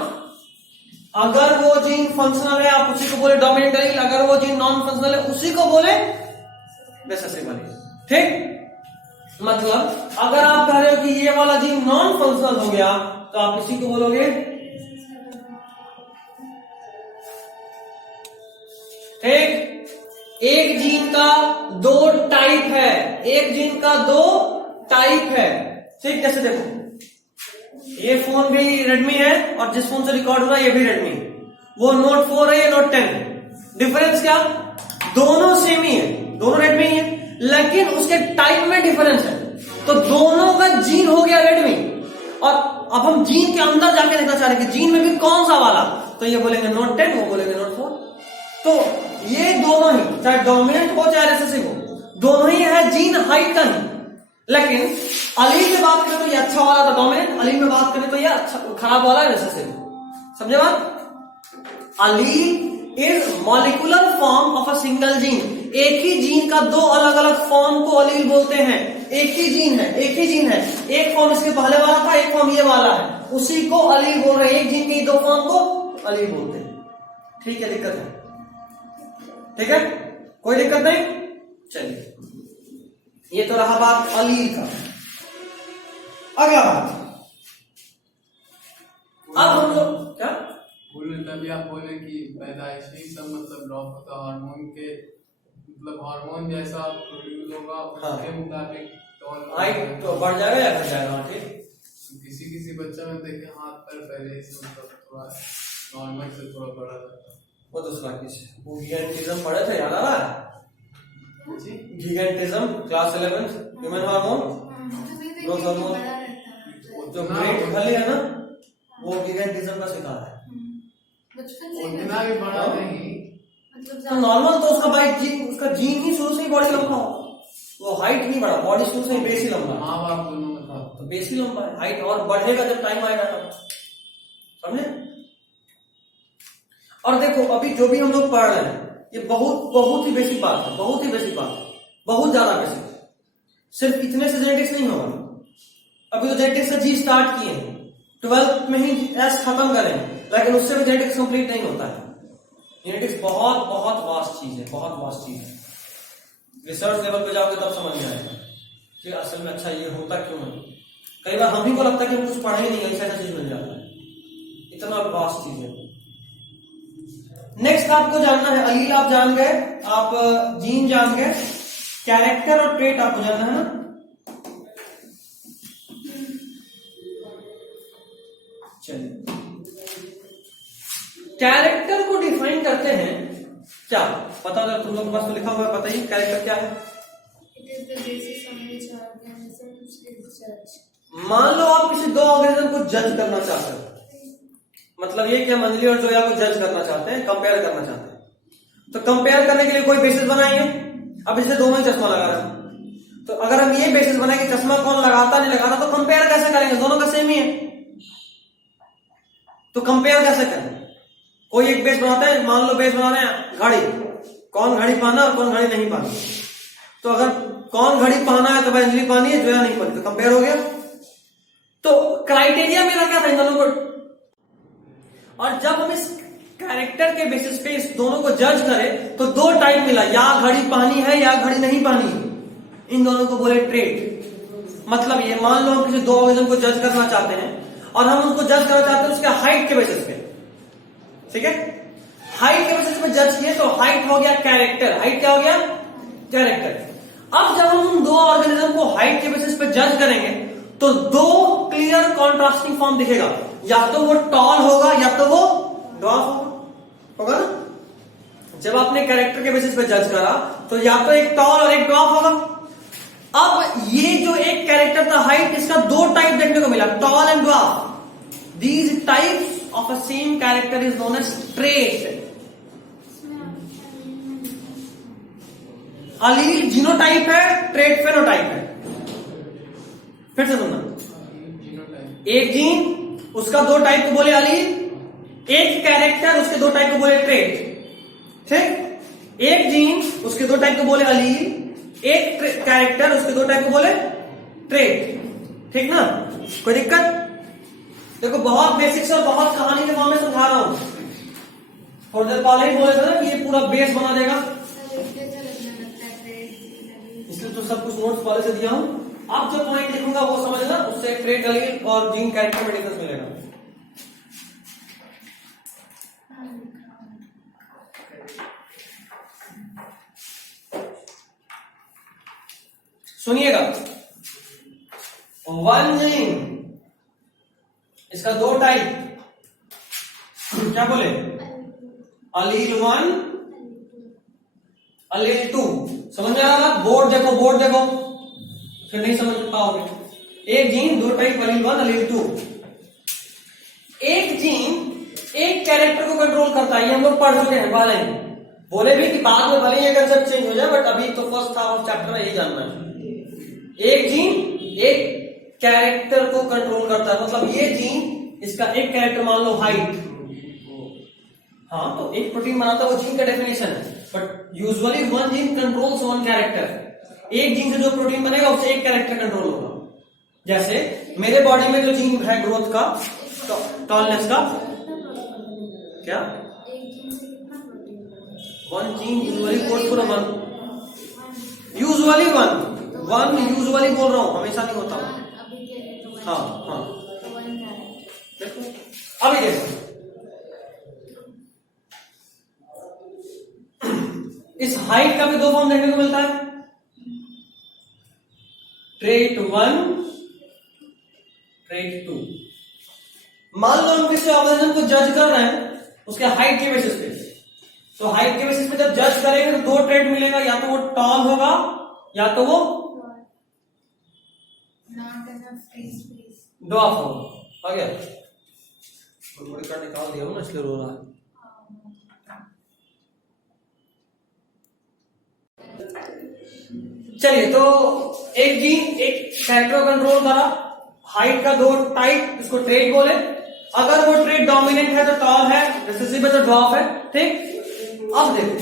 अगर वो जीन फंक्शनल है आप उसी को बोले डोमिनेंट अलील, अगर वो जीन नॉन फंक्शनल है उसी को बोले रिसेसिव अलील। ठीक, मतलब अगर आप कह रहे हो कि ये वाला जीन नॉन फंक्शनल हो गया तो आप इसी को बोलोगे। ठीक, एक जीन का 2 टाइप है, एक जीन का 2 टाइप है। ठीक, जैसे देखो ये फोन भी रेडमी है और जिस फोन से रिकॉर्ड हो रहा है ये भी रेडमी, वो नोट 4 है, ये नोट 10। डिफरेंस क्या? दोनों सेम ही है, दोनों रेडमी ही है, लेकिन उसके टाइप में डिफरेंस है, तो दोनों का जीन हो गया रेडमी। और अब हम जीन के अंदर जाके देखना चाह रहे हैं कि जीन में भी कौन सा वाला, तो ये बोलेंगे नोट 10, वो बोलेंगे नोट 4। तो ये दोनों ही, चाहे डोमिनेंट हो चाहे रिसेसिव हो, दोनों ही है जीन हाइट का ही। लेकिन अलील में बात करें तो ये अच्छा वाला था डोमिनेंट, अलील में बात करें तो ये अच्छा खराब वाला है रिसेसिव। समझे बात? अलील is molecular form of a single gene. एक ही जीन का दो अलग अलग फॉर्म को अलील बोलते हैं। एक ही जीन है, एक ही जीन है, एक फॉर्म इसके पहले वाला था, एक फॉर्म ये वाला है, उसी को अलील बोल रहे हैं। एक जीन के दो फॉर्म को अलील बोलते हैं। ठीक है, दिक्कत है? ठीक है, कोई दिक्कत नहीं। चलिए, ये तो रहा बात अलील का। अगला बात, अब हम लोग क्या बोले, तभी आप बोले कि पैदाइशी सब मतलब ड्रॉप होता है हार्मोन के, मतलब हार्मोन जैसा प्रोड्यूस होगा उसके मुताबिक हाइट तो बढ़ जाएगा या घट जाएगा? ठीक, किसी किसी बच्चा में देखे हाथ पैर पहले से मतलब थोड़ा नॉर्मल से थोड़ा बड़ा रहता है। वो दूसरा किस, वो गिगेंटिज्म पढ़े थे, याद आ रहा है? जी, gigantism class 11 human hormone, growth hormone, जो ग्रेट भले है ना, वो गिगेंटिज्म का शिकार है। बचपन से उतना भी बड़ा नहीं, तो नॉर्मल तो उसका बाइक जीन, उसका जीन ही शुरू से ही बॉडी लंबा हो, वो हाइट नहीं बढ़ा, बॉडी शुरू से ही बेस ही लंबा है। माँ बाप दोनों में था तो बेस ही लंबा है, हाइट और बढ़ेगा जब टाइम आएगा तब। समझे? और देखो अभी जो भी हम लोग पढ़ रहे हैं ये बहुत बहुत ही बेसिक बात है, बहुत ही बेसिक बात है, बहुत ज्यादा बेसिक। सिर्फ इतने से जेनेटिक्स नहीं होगा। अभी तो जेनेटिक्स से जी स्टार्ट किए हैं, 12th में ही एस खत्म करें, लेकिन उससे भी जेनेटिक्स कंप्लीट नहीं होता है। जेनेटिक्स बहुत बहुत वास्ट चीज है, बहुत वास्ट चीज है। रिसर्च लेवल पे जाओगे तब समझ में आएगा कि असल में अच्छा ये होता क्यों है। कई बार हम ही को लगता है कि हम कुछ पढ़े ही नहीं, ऐसा चीज मिल जाता है, इतना वास्ट चीज है। नेक्स्ट आपको जानना है, अलील आप जान गए, आप जीन जान गए, कैरेक्टर और ट्रेट आपको जानना है ना। चलिए, कैरेक्टर को डिफाइन करते हैं क्या, पता अगर तुम लोग के पास तो लिखा हुआ है, बताइए कैरेक्टर क्या है। It is the basis on which organisms is judged. मान लो आप किसी दो ऑर्गेनिज्म को जज करना चाहते हो, मतलब ये कि हम अंजलि और जोया को जज करना चाहते हैं, कंपेयर करना चाहते हैं, तो कंपेयर करने के लिए कोई बेसिस बनाएंगे। अब इसे दोनों ही चश्मा लगा रहे हैं, तो अगर हम ये बेसिस बनाए कि चश्मा कौन लगाता नहीं लगाता, तो कंपेयर कैसे करेंगे? दोनों का सेम ही है, तो कंपेयर कैसे करें? कोई एक बेस बनाता है, मान लो बेस बना रहे हैं घड़ी, कौन घड़ी पहना और कौन घड़ी नहीं पहना, तो अगर कौन घड़ी पहना है तो भाई अंजलि पानी है, जोया नहीं पानी, तो कंपेयर हो गया। तो क्राइटेरिया मेरा क्या था इन दोनों को, और जब हम इस कैरेक्टर के बेसिस पे इस दोनों को जज करें तो दो टाइप मिला, या घड़ी पहनी है या घड़ी नहीं पहनी है। इन दोनों को बोले ट्रेट। मतलब ये मान लो हम किसी दो ऑर्गेनिज्म को जज करना चाहते हैं और हम उनको जज करना चाहते हैं उसके हाइट के बेसिस पे, ठीक है, हाइट के बेसिस पे जज किए तो हाइट हो गया कैरेक्टर, हाइट क्या हो गया? कैरेक्टर। अब जब हम उन दो ऑर्गेनिज्म को हाइट के बेसिस पे जज करेंगे तो दो क्लियर कॉन्ट्रास्टिंग फॉर्म दिखेगा, या तो वो टॉल होगा या तो वो ड्वार्फ होगा ना। जब आपने कैरेक्टर के बेसिस पे जज करा तो या तो एक टॉल और एक ड्वार्फ होगा। अब ये जो एक कैरेक्टर था हाइट, इसका दो टाइप देखने को मिला, tall and dwarf. These types of a same character is known as trait. Allele genotype है, ट्रेट फेनोटाइप है। फिर से सुनना, एक जीन उसका दो टाइप को बोले अलील, एक कैरेक्टर उसके दो टाइप को बोले ट्रेट। ठीक, एक जीन उसके दो टाइप को बोले अलील, एक कैरेक्टर उसके दो टाइप को बोले ट्रेट। ठीक ना, कोई दिक्कत? देखो बहुत बेसिक्स और बहुत कहानी के फॉर्म में समझा रहा हूं। थोड़ी देर पहले ही बोले थे ना कि ये पूरा बेस बना देगा, इसलिए तो सब कुछ नोट्स पहले से दिया हूं। आप जो पॉइंट लिखूंगा वो समझना, उससे ट्रेट अलील और जीन कैरेक्टर में डिफरेंस मिलेगा। सुनिएगा, वन जीन, इसका दो टाइप, क्या बोले? अलील 1, अलील 2। समझ में आ रहा? बोर्ड देखो, बोर्ड देखो, फिर नहीं समझ पाओगे। एक जीन दो टाइप, अलील 1 अलील 2। एक जीन एक कैरेक्टर को कंट्रोल करता है, ये हम लोग पढ़ चुके हैं पहले ही, बोले भी कि बाद में भले ये कंसेप्ट चेंज हो जाए, बट अभी तो फर्स्ट हाफ ऑफ चैप्टर में यही जानना है। एक जीन एक कैरेक्टर को कंट्रोल करता है, मतलब ये जीन इसका एक कैरेक्टर मान लो हाइट, हाँ तो एक प्रोटीन बनाता है, वो जीन का डेफिनेशन है, but usually one gene controls one character. एक जीन से जो प्रोटीन बनेगा उससे एक कैरेक्टर कंट्रोल होगा। जैसे मेरे बॉडी में जो जीन है ग्रोथ का, टॉलनेस का, क्या one gene usually code for one, usually one usually बोल रहा हूं, हमेशा नहीं होता। हाँ देखो अभी देखो, इस हाइट का भी दो फॉर्म देखने को मिलता है, ट्रेट 1 ट्रेट 2। मान लो हम किसी ऑर्गेनिज्म को जज कर रहे हैं उसके हाइट के बेसिस पे, तो हाइट के बेसिस पे जब जज करेंगे तो दो ट्रेट मिलेगा, या तो वो टॉल होगा या तो वो ड्वार्फ होगा। आ गया, थोड़ी का निकाल दिया हूं ना इसलिए रो रहा है। चलिए, तो एक जीन एक कैरेक्टर कंट्रोल करा, हाइट का दो टाइप, इसको ट्रेट बोले। अगर वो ट्रेट डोमिनेंट है तो टॉल है, रिसेसिव है तो ड्वार्फ है, ठीक। अब देखो,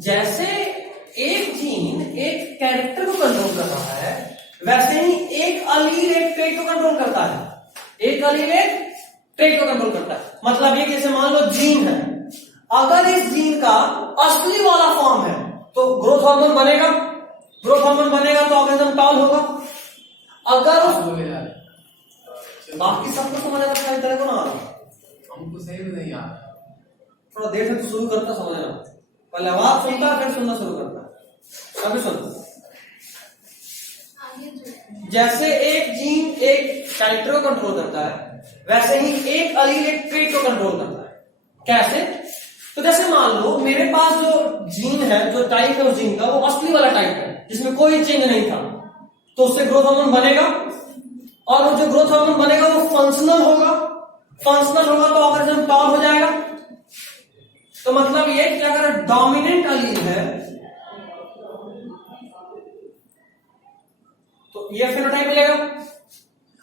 जैसे एक जीन एक कैरेक्टर को कंट्रोल कर रहा है, वैसे ही एक अलील एक ट्रेट को कंट्रोल करता है, एक अलील एक ट्रेट को कंट्रोल करता है। मतलब ये जैसे मान लो जीन है, अगर इस जीन का असली वाला फॉर्म है तो ग्रोथ हार्मोन बनेगा, ग्रोथ हार्मोन बनेगा तो ऑर्गेनिज्म टॉल होगा। अगर बाकी सबको समझ आता है, तरह को ना हमको सही में नहीं आ रहा, थोड़ा देर से तो शुरू करता समझना, पहले आवाज सुनता फिर सुनना शुरू करता। अभी सुन, जैसे एक जीन एक कैरेक्टर को कंट्रोल करता है, वैसे ही एक अलील एक ट्रेट को कंट्रोल करता है। कैसे? तो जैसे मान लो मेरे पास जो जीन है, जो टाइप है उस जीन का, वो असली वाला टाइप है जिसमें कोई चेंज नहीं था, तो उससे ग्रोथ हार्मोन बनेगा, और वो जो ग्रोथ हार्मोन बनेगा वो फंक्शनल होगा, फंक्शनल होगा तो ऑर्गेनिज्म टॉल हो जाएगा। तो मतलब ये कि अगर डोमिनेंट अलील है तो ये फेनोटाइप मिलेगा।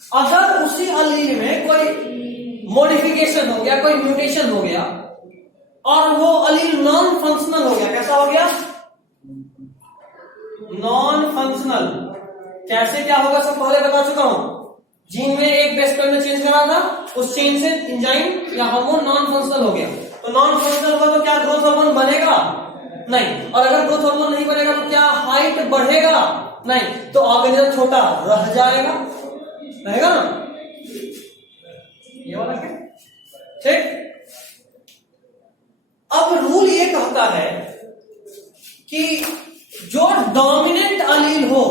अगर उसी अलील में कोई मॉडिफिकेशन हो गया, कोई म्यूटेशन हो गया और वो अलील नॉन फंक्शनल हो गया, कैसा हो गया? Non functional. कैसे क्या होगा सब पहले बता चुका हूं। जीन में एक बेस पेयर में चेंज करा था, उस चेंज से एंजाइम या हार्मोन नॉन फंक्शनल हो गया, तो नॉन फंक्शनल हुआ तो क्या ग्रोथ हार्मोन बनेगा? नहीं। और अगर ग्रोथ हार्मोन नहीं बनेगा तो क्या हाइट बढ़ेगा? नहीं। तो ऑर्गेनिज्म छोटा रह जाएगा, रहेगा ना? ये वाला क्या? ठीक। अब रूल ये कहता है कि जो डोमिनेंट अलील हो,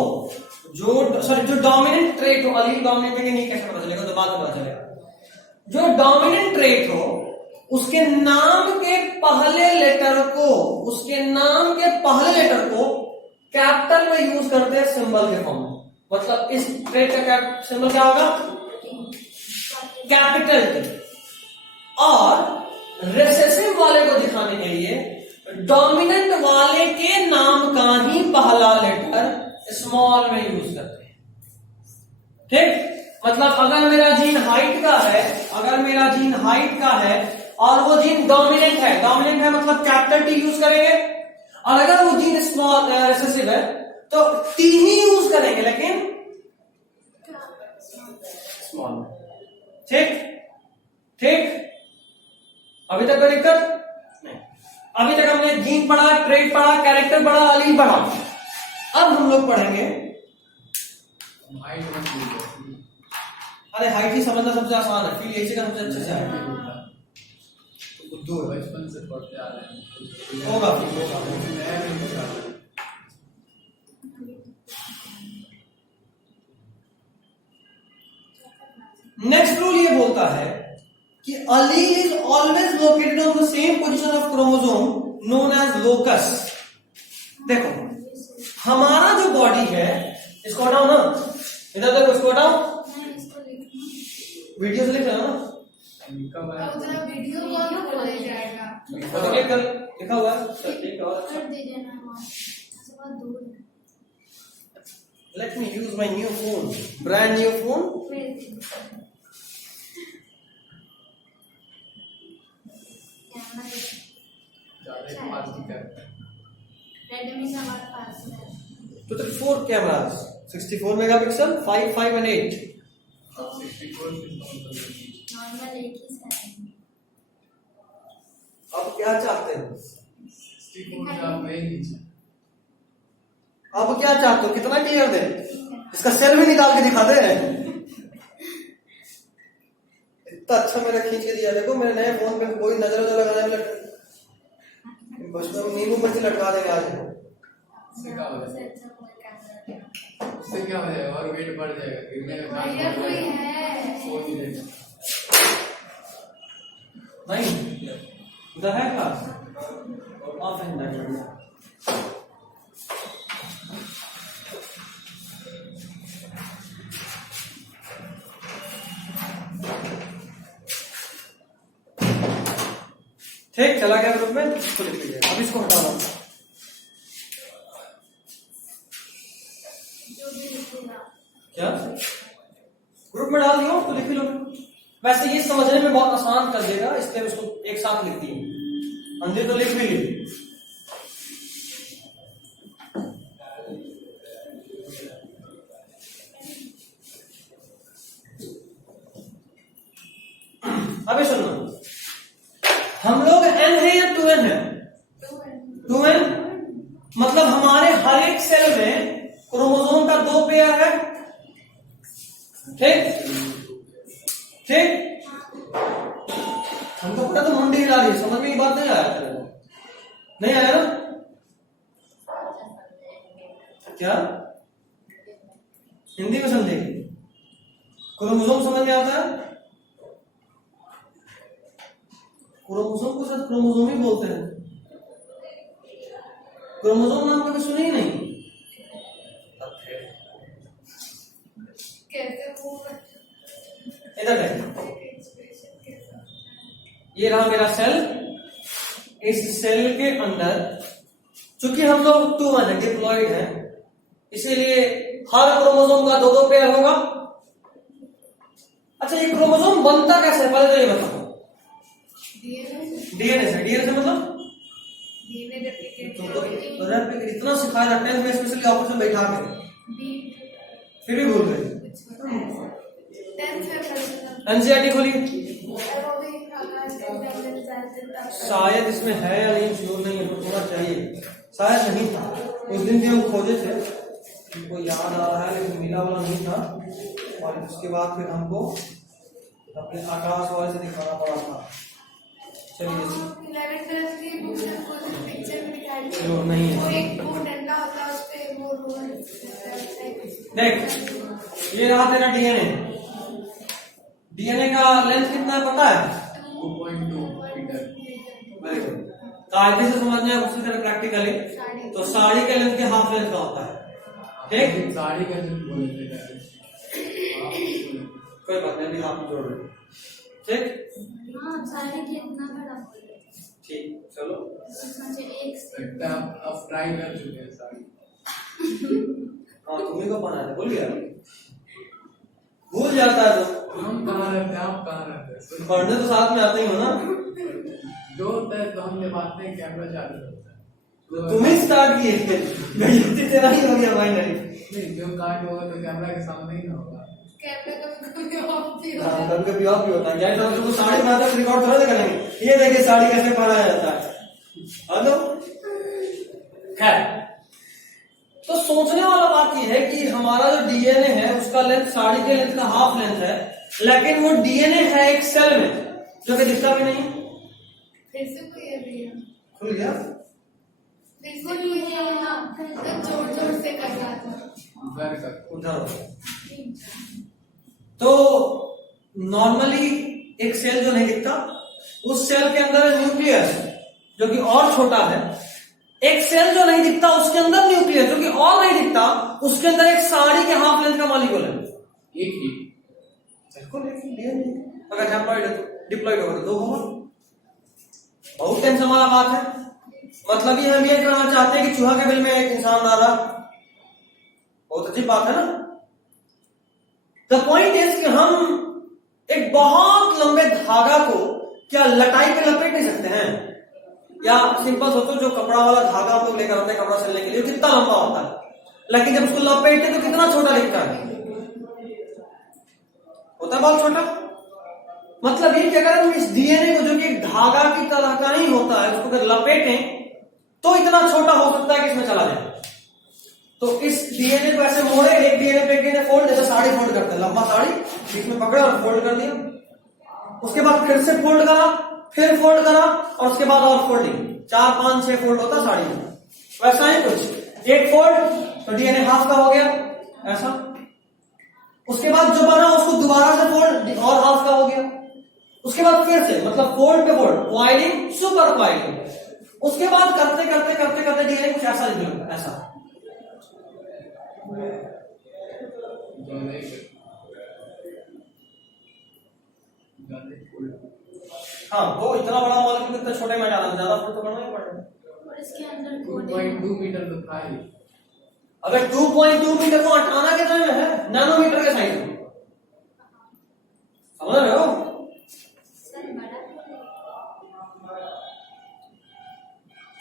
जो डोमिनेंट ट्रेट हो, अलील डोमिनेंट है कि नहीं कैसे पता चलेगा, तो बाद में पता चलेगा। जो डोमिनेंट ट्रेट हो उसके नाम के पहले लेटर को, उसके नाम के पहले लेटर को कैपिटल में यूज करते हैं सिंबल के फॉर्म में। मतलब इस ट्रेट का सिंबल क्या होगा? Capital T. और रिसेसिव वाले को दिखाने के लिए डोमिनेंट वाले के नाम का ही पहला लेटर स्मॉल में यूज करते हैं। ठीक। मतलब अगर मेरा जीन हाइट का है, अगर मेरा जीन हाइट का है और वो जीन डोमिनेंट है मतलब कैपिटल टी यूज करेंगे, और अगर वो जीन स्मॉल रिसेसिव है तो टी ही यूज करेंगे, लेकिन स्मॉल। ठीक ठीक। अभी तक कोई दिक्कत नहीं? अभी तक हमने जीन पढ़ा, ट्रेट पढ़ा, कैरेक्टर पढ़ा, अलील पढ़ा। अब हम लोग पढ़ेंगे अरे हाइट ही समझना सबसे आसान है, फील ऐसे का सबसे अच्छे से आएगा। बचपन से पढ़ते आ रहे हैं, होगा। नेक्स्ट रूल ये बोलता है कि allele is always located on the same position of chromosome known as locus. देखो हमारा जो बॉडी है, इसको हटाओ ना, इधर देखो, इसको हटाओ, मैं इसको लिखूं। वीडियो से लिख लेना ना, लिखा हुआ अब है। जरा वीडियो कॉल खोला जाएगा। लिखा तो हुआ क्लिक है। कर, लिखा हुआ है, चल ठीक है, और कर दीजिए ना वहाँ, ऐसे बहुत दूर है। Let me use my new phone, brand new phone. मेरे कैमरा ज़्यादा फास्ट दिखा है। रेडमी का हमारे पास है। तो 4 कैमरास, 64 मेगापिक्सल, 5, 5 and 8। अब 64 से मतलब नॉर्मल एक ही है। अब क्या चाहते हैं? 64 का वही नीचे। अब क्या चाहते हो, कितना क्लियर दे? इसका सेल भी निकाल के दिखा दे। इतना अच्छा मैंने खींच के दिया, देखो मेरे नए फोन पे कोई नजर उधर लगाने में बस में नींबू मिर्ची लटका देंगे आज। उससे क्या हो उससे जाएगा? अच्छा कोई कैमरा नहीं। उससे क्या हो जाएगा? और वेट बढ़ जाएगा, गिरने का भैया चांस बढ़ कोई जाएगा। है। फोन ही लेना। नहीं, उधर है क्लास ऑफ एंड दैट। ठीक, चला गया ग्रुप में, इसको लिख लीजिए। अब इसको हटाना, जो भी लिखेगा। क्या ग्रुप में डाल दिया उसको लिख लो। वैसे ये समझने में बहुत आसान कर देगा, इसलिए उसको एक साथ लिख दिए, अंदर तो लिख भी ली। अभी सुनो, हम लोग n है या 2n है? 2n मतलब हमारे हर एक सेल में क्रोमोसोम का 2 पेयर है। ठीक ठीक, हमको पता तो मुंडी हिला रही है, समझ में ये बात नहीं आया तेरे को? नहीं आया ना? क्या हिंदी में समझेगी? क्रोमोसोम समझ में आता है? क्रोमोसोम को शायद क्रोमोसोम ही बोलते हैं। क्रोमोसोम नाम कभी सुने ही नहीं। कैसे वो इधर देख, ये रहा मेरा सेल। इस सेल के अंदर चूंकि हम लोग 2 है, डिप्लॉइड है, इसीलिए हर क्रोमोसोम का 2 पेयर होगा। अच्छा, ये क्रोमोसोम बनता कैसे है पहले तो ये बताओ। डीएनए से, डीएनए से मतलब तो रेप्लिकेट इतना सिखाया जाता है, मैं स्पेशली ऑफिस में बैठा के फिर भी भूल गए। एनसीईआरटी खोली, शायद इसमें है या नहीं, श्योर नहीं है, तो थोड़ा चाहिए, शायद नहीं था। उस दिन भी हम खोजे थे, हमको याद आ रहा है लेकिन मिला वाला नहीं था, और उसके बाद फिर हमको अपने आकाश वाले से दिखाना पड़ा था। चलिए, श्योर नहीं है। देख, ये रहा तेरा डीएनए। डीएनए का लेंथ कितना है पता है? 2.2 मीटर। Very good. कायदे से समझना है उसी तरह प्रैक्टिकली, तो साड़ी के लेंथ के हाफ लेंथ का होता है। ठीक, साड़ी का जो बोले थे पहले। कोई बात नहीं, अभी हाफ जोड़ रहे। ठीक साड़ी की इतना बड़ा बोल रहे थे। ठीक, चलो सोचे एक से लगता है अब ट्राई कर चुके हैं साड़ी। हाँ, तुम्ही को पढ़ा है, भूल गया, भूल जाता है तो। हम कहाँ रहते हैं, आप कहाँ रहते हैं? पढ़ने तो साथ में आते ही हो ना। जो होता है तो हम जब आते हैं कैमरा चालू होता है, तो तुम ही स्टार्ट किए, गलती तेरा ही हो गया भाई। नहीं, जो काट होगा तो कैमरा के सामने ही ना होगा। कैमरे का कभी ऑफ भी हो हाँ, जाता है। कभी कभी ऑफ भी होता है। क्या तो तुमको साड़ी में आता है, रिकॉर्ड थोड़ा करेंगे। ये देखिए साड़ी कैसे पहना जाता है। हेलो, खैर, तो सोचने वाला बात यह है कि हमारा जो डीएनए है उसका लेंथ साड़ी के लेंथ का हाफ लेंथ है, लेकिन वो डीएनए है एक सेल में जो कि दिखता भी नहीं। फिर से कोई है भैया, खुल गया, फिर से कोई है यहाँ, तो जोर जोर से कर रहा था। घर का उधर हो। तो नॉर्मली एक सेल जो नहीं दिखता, उस सेल के अंदर न्यूक्लियस जो कि और छोटा है, एक सेल जो नहीं दिखता उसके अंदर न्यूक्लियस, जो कि और नहीं दिखता उसके अंदर एक साड़ी के हाफ लेंथ का मॉलिक्यूल है। एक ही बिल्कुल अगर हैप्लॉइड है तो डिप्लॉइड होगा तो 2 होगा। बहुत टेंशन वाला बात है। मतलब ये हम ये कहना चाहते हैं कि चूहा के बिल में एक इंसान रह रहा। बहुत अच्छी बात है ना। द पॉइंट इज कि हम एक बहुत लंबे धागा को क्या लटाई पे लपेट नहीं सकते हैं? या सिंपल सोचो, जो कपड़ा वाला धागा आप लोग लेकर आते हैं कपड़ा सिलने के लिए, कितना लंबा होता है, लेकिन जब उसको लपेटते तो कितना छोटा दिखता है, होता है बहुत छोटा। मतलब ये कि अगर हम इस डीएनए को, जो कि एक धागा की तरह का नहीं होता है, उसको अगर लपेटें तो इतना छोटा हो सकता है कि इसमें चला जाए। तो इस डीएनए को ऐसे मोड़े, एक डीएनए पे एक डीएनए फोल्ड, जैसे साड़ी फोल्ड करते हैं, लंबा साड़ी बीच में पकड़ा और फोल्ड कर दिया, उसके बाद फिर से फोल्ड करा, फिर फोल्ड करा और उसके बाद और फोल्डिंग, 4 5 6 फोल्ड होता साड़ी में। वैसा ही कुछ, एक फोल्ड तो डीएनए हाफ का हो गया ऐसा, उसके बाद जो बना उसको दोबारा से फोल्ड और हाफ का हो गया, उसके बाद फिर से, मतलब फोल्ड पे फोल्ड, क्वाइलिंग, सुपर क्वाइलिंग, उसके बाद करते करते करते करते डीएनए कुछ ऐसा निकला, ऐसा। हाँ, वो इतना बड़ा मॉलिक्यूल कितना छोटे में डाला, ज्यादा फोल्ड तो करना ही पड़ेगा। और इसके अंदर 2.2 मीटर तो था ही। अगर 2.2 मीटर को हटाना कितने में है? नैनोमीटर के साइज में, समझ रहे हो?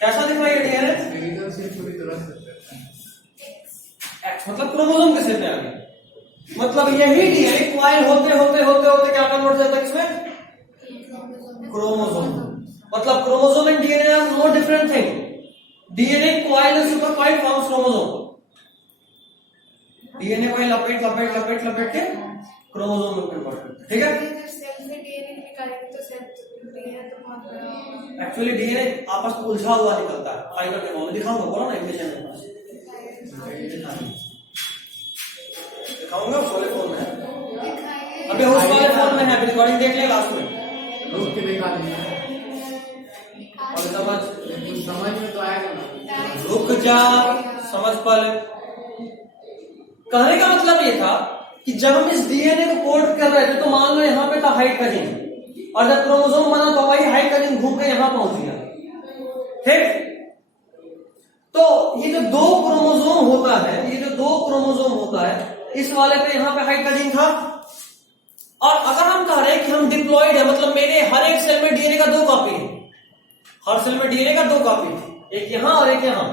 कैसा दिख रहा है डीएनए? स्फेरिकल शेप पूरी तरह से एक्स, मतलब क्रोमोसोम के शेप में आ गया। मतलब यही डीएनए क्वाइल होते होते होते होते क्या कन्वर्ट हो जाता है इसमें? क्रोमोसोम। मतलब chromosome and DNA are no different thing. DNA coil and super coil forms chromosome. DNA को लपेट लपेट लपेट लपेट के क्रोमोसोम में कन्वर्ट करते हैं, ठीक है? सेल से डीएनए निकालेंगे तो सेल डीएनए तो बहुत बड़ा। एक्चुअली डीएनए आपस में उलझा हुआ निकलता है, फाइबर के फॉर्म में। दिखाऊंगा, बोलो ना इमेज में पास दिखाऊंगा, उस वाले फोन में है। अबे उस वाले फोन में है, रिकॉर्डिंग देख ले लास्ट में। रुक के दिखा दिया और समझ, कुछ समझ में तो आएगा ना। रुक जा, समझ पल। कहने का मतलब ये था कि जब हम इस डीएनए को कोड कर रहे थे तो मान लो यहाँ पे था हाइट का जीन, और जब क्रोमोसोम बना तो वही हाइट का जीन घूम के यहाँ पहुंच गया, ठीक? तो ये जो 2 क्रोमोसोम होता है, ये जो 2 क्रोमोसोम होता है, इस वाले पे यहाँ पे हाइट का जीन था। और अगर हम कह रहे हैं कि हम डिप्लॉइड है, मतलब मेरे हर एक सेल में डीएनए का 2 कॉपी है, हर सेल में डीएनए का 2 कॉपी है, एक यहां और एक यहां।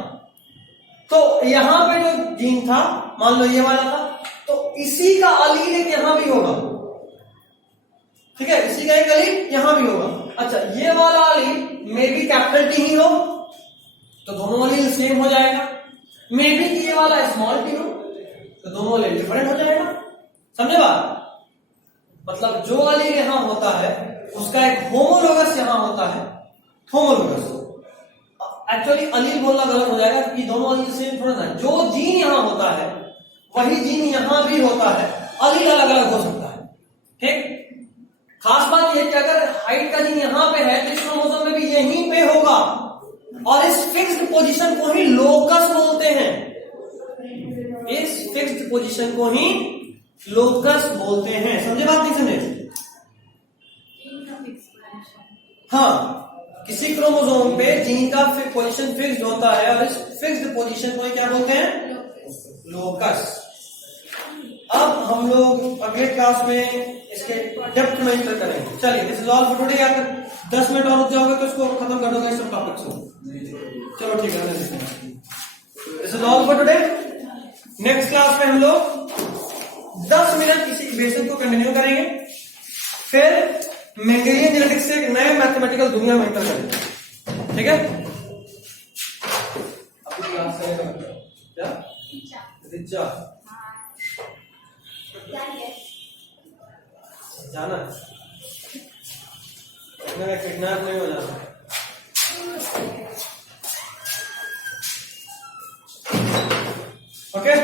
तो यहां पे जो जीन था, मान लो ये वाला था, तो इसी का अलील एक यहां भी होगा, ठीक है? इसी का एक अलील यहां भी होगा। अच्छा, ये वाला अलील मे बी कैपिटल टी ही हो तो दोनों अलील सेम हो जाएगा, मे बी ये वाला स्मॉल टी हो तो दोनों अलील डिफरेंट हो जाएगा। समझे बात? मतलब जो अलील यहां होता है उसका एक होमोलोगस यहां होता है, होमोलोगस। एक्चुअली अलील बोलना गलत हो जाएगा कि दोनों अलील सेम थोड़ा ना, जो जीन यहां होता है वही जीन यहां भी होता है, अलील अलग अलग हो सकता है, ठीक? खास बात यह कि अगर हाइट का जीन यहां पे है तो इस क्रोमोसोम में भी यहीं पे होगा, और इस फिक्स्ड पोजीशन को ही लोकस बोलते हैं। इस फिक्स्ड पोजीशन को ही लोकस बोलते हैं। समझे बात? नहीं समझे? हाँ, किसी क्रोमोसोम पे जीन का पोजीशन फिक्स्ड होता है और इस फिक्स्ड पोजीशन को क्या बोलते हैं? लोकस। अब हम लोग अगले क्लास में इसके डेप्थ में एंटर करेंगे। चलिए, this is all for today. अगर 10 मिनट और रुक जाओगे तो इसको खत्म कर दोगे, सब टॉपिक्स को। चलो ठीक है, this is all for today. Next class में हम लोग 10 मिनट इसी बेसिक को कंटिन्यू करेंगे, फिर मेंडेलियन जेनेटिक्स से एक नए मैथमेटिकल दुनिया में एंटर करेंगे, ठीक है? अभी क्लास क्या रिचा जाना किडनैप नहीं हो जाना, ओके?